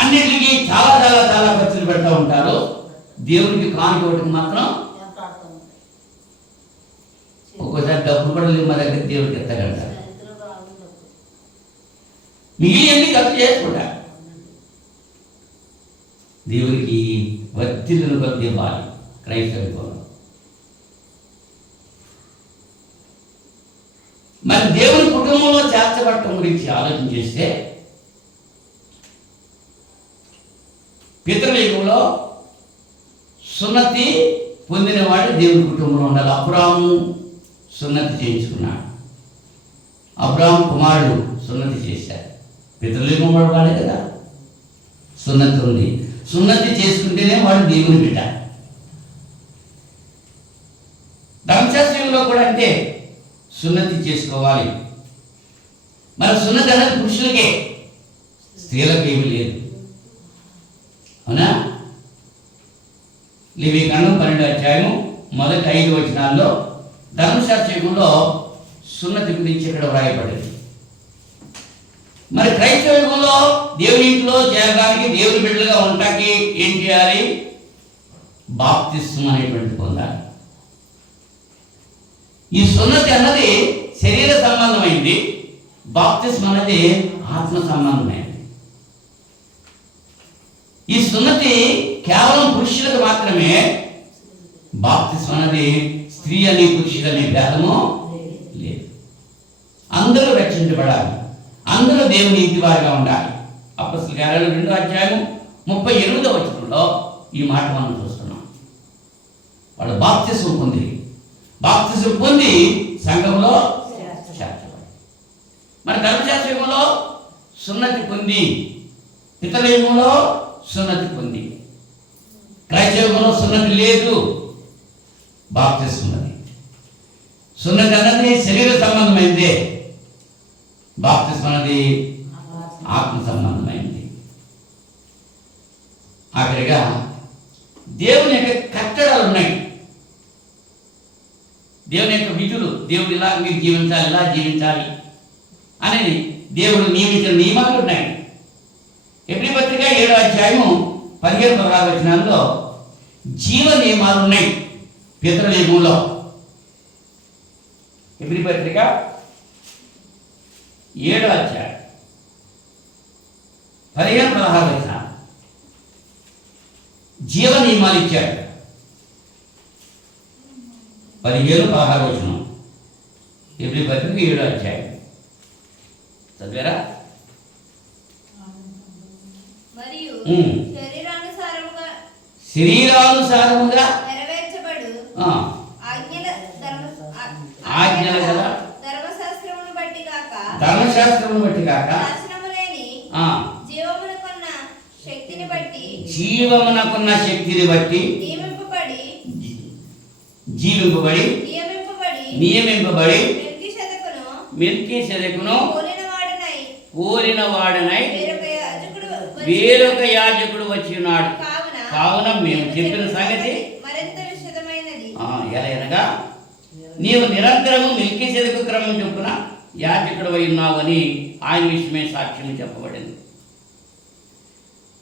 అన్నిటికీ చాలా చాలా చాలా ఖర్చులు పెడతా ఉంటారు. దేవునికి కానుక ఒకటికి మాత్రం ఒక్కోసారి డబ్బులు కూడా లేవు మా దగ్గర, దేవుడికి ఎత్తగంటారు. మిగిలిన ఖర్చు చేసుకుంటా దేవునికి వర్ధిల్లును కొద్ది ఇవ్వాలి క్రైస్తవ. మరి దేవుని కుటుంబంలో చేర్చబడటం గురించి ఆలోచన చేస్తే పితృయుగంలో సున్నతి పొందినవాడు దేవుని కుటుంబంలో ఉండాలి. అబ్రాహాము సున్నతి చేయించుకున్నాడు. అబ్రాహాం కుమారుడు సున్నతి చేశారు. పితృయుగం వాడే కదా, సున్నతి ఉంది. సున్నతి చేసుకుంటేనే వాడు దేవుని బిడ్డ. ధర్మశాస్త్రంలో కూడా అంటే సున్నతి చేసుకోవాలి. మరి సున్నతి అనేది పురుషులకే, స్త్రీలకు ఏమీ లేదు. అవునా? లేవికాండం 12వ అధ్యాయం మొదటి 5 వచనాల్లో ధర్మశాస్త్రంలో సున్నతి గురించి ఇక్కడ వ్రాయబడింది. మరి క్రైస్తవ యుగంలో దేవుని ఇంట్లో చేరడానికి, దేవుని బిడ్డలుగా ఉండటానికి ఏం చేయాలి? బాప్తిస్మం అనేటువంటి పొందాలి. ఈ సున్నతి అన్నది శరీర సంబంధమైంది, బాప్తిస్మం అనేది ఆత్మ సంబంధమైంది. ఈ సున్నతి కేవలం పురుషులకు మాత్రమే, బాప్తిస్మం అనేది స్త్రీ అని పురుషులని భేదము లేదు. అందరూ రక్షించబడాలి, అందరూ దేవుని ఇంటి వారిగా ఉండాలి. అపొస్తలుల కార్యాలు 2వ అధ్యాయం 38వ వచనంలో ఈ మాట మనం చూస్తున్నాం. వాళ్ళు బాప్తిస్మం పొంది సంఘంలో చేర్చబడి. మరి ధర్మశాస్త్రంలో సున్నతి పొంది, పితృయుగంలో సున్నతి పొంది, క్రైస్తవ యుగంలో సున్నతి లేదు, బాప్తిస్మం ఉన్నది. సున్నతి అన్నది శరీర సంబంధమైందే, బాప్తిస్మం అన్నది ఆత్మ సంబంధమైంది. ఆఖరిగా దేవుని యొక్క కట్టడాలు ఉన్నాయి, దేవుని యొక్క విధులు. దేవుడు ఇలా మీరు జీవించాలి, ఇలా జీవించాలి అనేది దేవుడు నియమించిన నియమాలు ఉన్నాయి. ఎబ్రీ పత్రిక 7వ అధ్యాయం 15-16 వచనాల్లో జీవ నియమాలు ఉన్నాయి పితృయుగంలో. ఎబ్రీ పత్రిక 7వ అధ్యాయం 15-16 వచనాలు జీవ నియమాలు ఇచ్చాడు. 15-16 వచనం ఎబ్రీ పత్రిక 7వ అధ్యాయం చదివారా? మరియు శరీరానుసారముగా నెరవేర్చబడు ఆజ్ఞల కదా, ధర్మశాస్త్రమును బట్టి కాక జీవమునకున్న శక్తిని బట్టి జీవింపబడి నియమింపబడి మెల్కీసెదెకును పోలిన వాడనై వేరొక యాజకుడు వచ్చి ఉన్నాడు. కావున మేము చెప్పిన సంగతి ఎలాగనగా నీవు నిరంతరము మెల్కీసెదెకు క్రమం చొప్పున యాజకుడు అయి ఉన్నావని ఆయన విషయమే సాక్ష్యం చెప్పబడింది.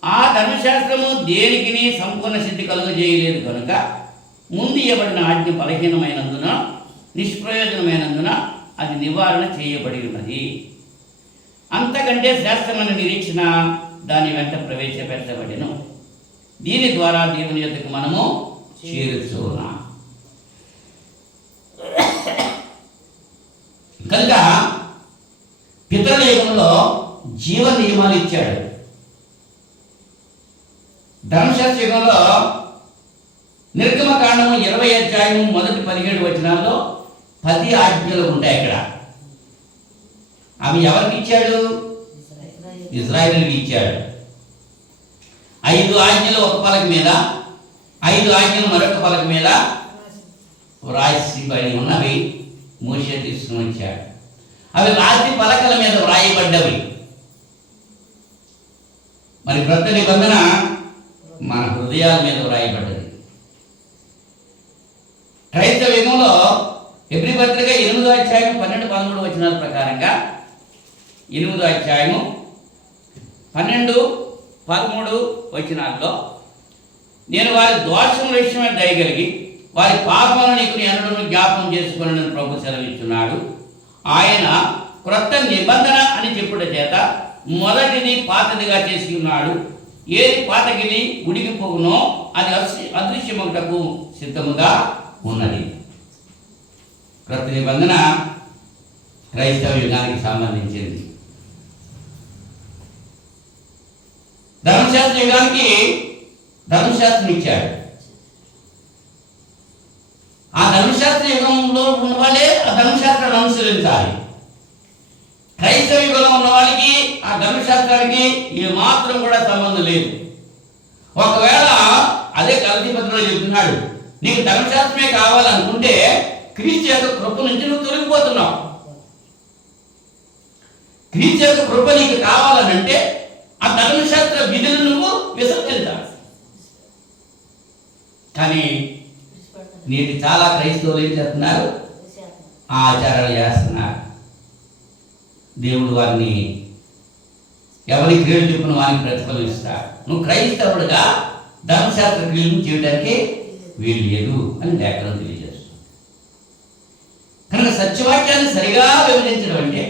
ఆ ధర్మశాస్త్రము దేనికిని సంపూర్ణ సిద్ధి కలుగజేయలేదు కనుక ముందు ఇవ్వబడిన ఆజ్ఞ బలహీనమైనందున, నిష్ప్రయోజనమైనందున అది నివారణ చేయబడి ఉన్నది. అంతకంటే శ్రేష్టమైన నిరీక్షణ దాని వెంట ప్రవేశపెట్టబడిను. దీని ద్వారా దేవుని యొద్దకు మనము చేరుచున్నాం. కనుక పితృయుగంలో జీవ నియమాలు ఇచ్చాడు. ధర్మశాస్త్ర యుగంలో నిర్గమకాండము 20వ అధ్యాయం మొదటి 17 వచనాల్లో 10 ఆజ్ఞలు ఉంటాయి. అక్కడ అవి ఎవరికి ఇచ్చాడు? ఇజ్రాయేలుకి ఇచ్చాడు. 5 ఆజ్ఞలు ఒక పలక మీద, 5 ఆజ్ఞలు మరొక పలక మీద వ్రాసిబడి ఉన్నవి మోషే తీసుకుని వచ్చాడు. అవి రాతి పలకల మీద వ్రాయబడ్డవి. మరి క్రొత్త నిబంధన మన హృదయాల మీద వ్రాయబడ్డది. క్రైస్తవ యుగంలో హెబ్రీ పత్రిక 8వ అధ్యాయం 12-13 వచనాల ప్రకారంగా 8వ అధ్యాయము 12-13 వచనాల్లో, నేను వారి దోషం విషయమే దయగలిగి వారి పాపములను నీకు ఎన్నడూ జ్ఞాపకం చేసుకుని ప్రభు సెలవిస్తున్నాడు. ఆయన క్రొత్త నిబంధన అని చెప్పుట చేత మొదటిది పాతదిగా చేసి ఉన్నాడు. ఏది పాతగిది ఉడికిపోవునో అది అదృశ్యమగుటకు సిద్ధముగా ఉన్నది. క్రొత్త నిబంధన క్రైస్తవ యుగానికి సంబంధించింది. ధర్మశాస్త్ర యుగానికి ధర్మశాస్త్రం ఇచ్చాడు. ఆ ధర్మశాస్త్ర యుగంలో ఉన్న వాళ్ళే ఆ ధర్మశాస్త్రాన్ని అనుసరించాలి. క్రైస్తవ యుగంలో ఉన్న వాళ్ళకి ఆ ధర్మశాస్త్రానికి ఏ మాత్రం కూడా సంబంధం లేదు. ఒకవేళ అదే గలతీ పత్రికలో చెప్తున్నాడు, నీకు ధర్మశాస్త్రమే కావాలనుకుంటే క్రీస్తు యొక్క కృప నుంచి నువ్వు తొలగిపోతున్నావు. క్రీస్తు యొక్క కృప నీకు కావాలనంటే ఆ ధర్మశాస్త్ర విధులు నువ్వు విసర్జించాలి. కానీ నేటి చాలా క్రైస్తవులు ఏం చేస్తున్నారు? ఆ ఆచారాలు చేస్తున్నారు. దేవుడు వారిని ఎవరి క్రియలు చెప్పిన వారికి ప్రతిఫలం ఇస్తాడు. నువ్వు క్రైస్తవుడుగా ధర్మశాస్త్ర క్రియలను చేయడానికి వీలు లేదు అని లేఖనం తెలియజేస్తుంది. కనుక సత్యవాక్యాన్ని సరిగా విభజించడం అంటే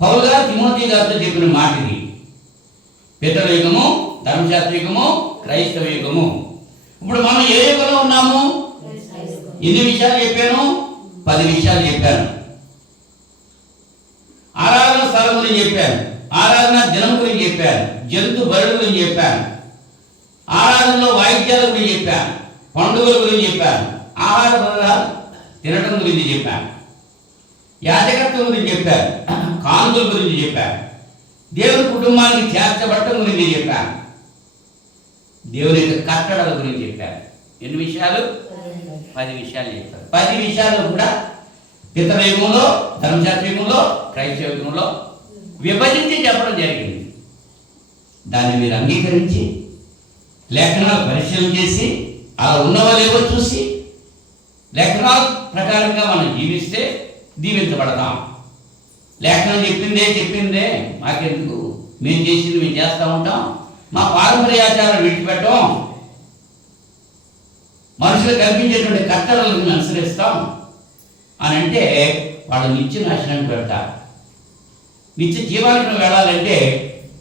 పౌలు గారు తిమోతి గారితో చెప్పిన మాట ఇది. పితరుల యుగము, ధర్మశాస్త్ర యుగము, క్రైస్తవ యుగము. ఇప్పుడు మనం ఏ యుగంలో ఉన్నాము? ఎన్ని విషయాలు చెప్పాను? 10 విషయాలు చెప్పాను. ఆరాధన స్థలం గురించి చెప్పాను, ఆరాధన దినం గురించి చెప్పాను, జంతు బలుల గురించి చెప్పాను, ఆరాధనలో వాయిద్యాల గురించి చెప్పాను, పండుగల గురించి చెప్పాను, ఆహార పదార్థాలు తినడం గురించి చెప్పాను, యాజకత్వం గురించి చెప్పాను, కానుకల గురించి చెప్పాను, దేవుని కుటుంబానికి చేర్చబడటం గురించి చెప్పాను, దేవుని యొక్క కట్టడల గురించి చెప్పాను. ఎన్ని విషయాలు? 10 విషయాలు చెప్పారు. 10 విషయాలు కూడా పితర యుగంలో, ధర్మశాస్త్ర యుగంలో, క్రైస్తవ యుగంలో విభజించి చెప్పడం జరిగింది. దాన్ని మీరు అంగీకరించి లేఖనాలు పరిశీలన చేసి అలా ఉన్నవా లేవో చూసి లేఖనాల ప్రకారంగా మనం జీవిస్తే దీవించబడతాం. లేఖనం చెప్పిందే మాకెందుకు, మేము చేసింది మేము చేస్తూ ఉంటాం, మా పారంపర్యాచారం విడిచిపెట్టం, మనుషులు కల్పించేటువంటి కట్టడలను మేము అనుసరిస్తాం అని అంటే వాళ్ళు నిత్య నాశనానికి పెడతారు. నిత్య జీవానికి వెళ్ళాలంటే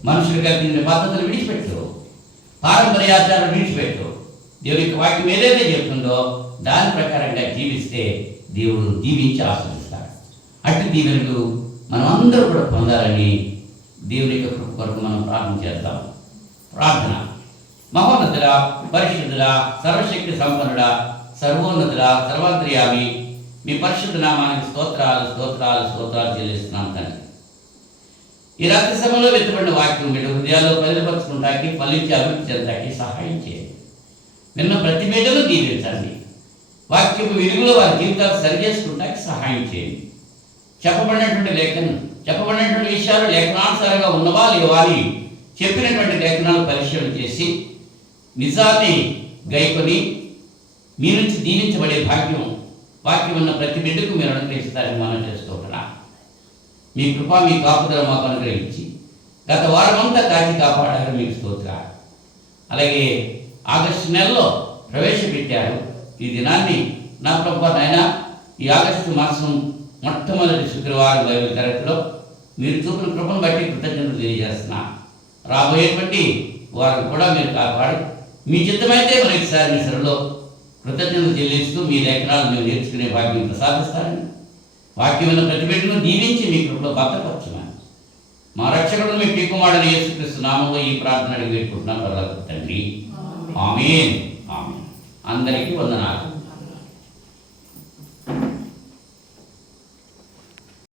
మనుషులు కల్పించిన పద్ధతులు విడిచిపెట్టు, పారంపర్యాచారం విడిచిపెట్టు. దేవుడి యొక్క వాక్యం ఏదైతే చెప్తుందో దాని ప్రకారంగా జీవిస్తే దేవుడు దీవించి ఆస్వాదిస్తాడు. అట్టి దీవెనలు మనం అందరూ కూడా పొందాలని దేవుని యొక్క కృప కొరకు మనం ప్రార్థన చేద్దాం. ప్రార్థన. మహోన్నతుడ, పరిశుద్ధుడ, సర్వశక్తి సంపన్నుడ, సర్వోన్నతుడ, సర్వాంతర్యామి, మీ పరిశుద్ధ నామానికి స్తోత్రాలు స్తోత్రాలు స్తోత్రాలు చెల్లిస్తున్నాం తండ్రి. ఈ రాత్రి సమయంలో వెతుబడిన వాక్యం మీరు హృదయాల్లో బయలుపరుచుకుంటానికి, ఫలించి అభివృద్ధి చెందడానికి సహాయం చేయండి. నిన్న ప్రతి బిడ్డను దీవించండి. వాక్యపు విలువలో వారి జీవితాలు సరిచేసుకుంటానికి సహాయం చేయండి. చెప్పబడినటువంటి విషయాలు లేఖనానుసారంగా ఉన్నవా లేవా అని చెప్పినటువంటి లేఖనాలు పరిశీలన చేసి నిజాన్ని గైకొని మీ నుంచి దీవించబడే వాక్యం ఉన్న ప్రతి బిడ్డకు మీరు అనుగ్రహిస్తారని మనం చేసుకుంటున్నాం. మీ కృప, మీ కాపుదల మాకు అనుగ్రహించి గత వారమంతా కాచి కాపాడారు, మీకు స్తోత్రాలు. అలాగే ఆగస్టు నెలలో ప్రవేశపెట్టారు ఈ దినాన్ని. నా ప్రభు నాయన, ఈ ఆగస్టు మాసం మొట్టమొదటి శుక్రవారం బైబిల్ తరగతిలో మీరు చూపిన కృపను బట్టి కృతజ్ఞతలు తెలియజేస్తున్నా. రాబోయేటువంటి వారిని కూడా మీరు కాపాడి మీ చిత్తమైతే మరొకసారి మీ సరలో కృతజ్ఞతలు చెల్లిస్తూ మీ లేఖనాలు మేము నేర్చుకునే భాగ్యం ప్రసాదిస్తారని, వాక్యమైన ప్రతి బిడ్డను దీవించి మీ కృపలో భద్రపరచమని మా రక్షకుడు మీ పీకుమాడని యేసుక్రీస్తు నామములో ఈ ప్రార్థన అడిగి పెట్టుకుంటున్నాం పరలోకపు తండ్రి. ఆమేన్. ఆమేన్. అందరికీ వందనాలు.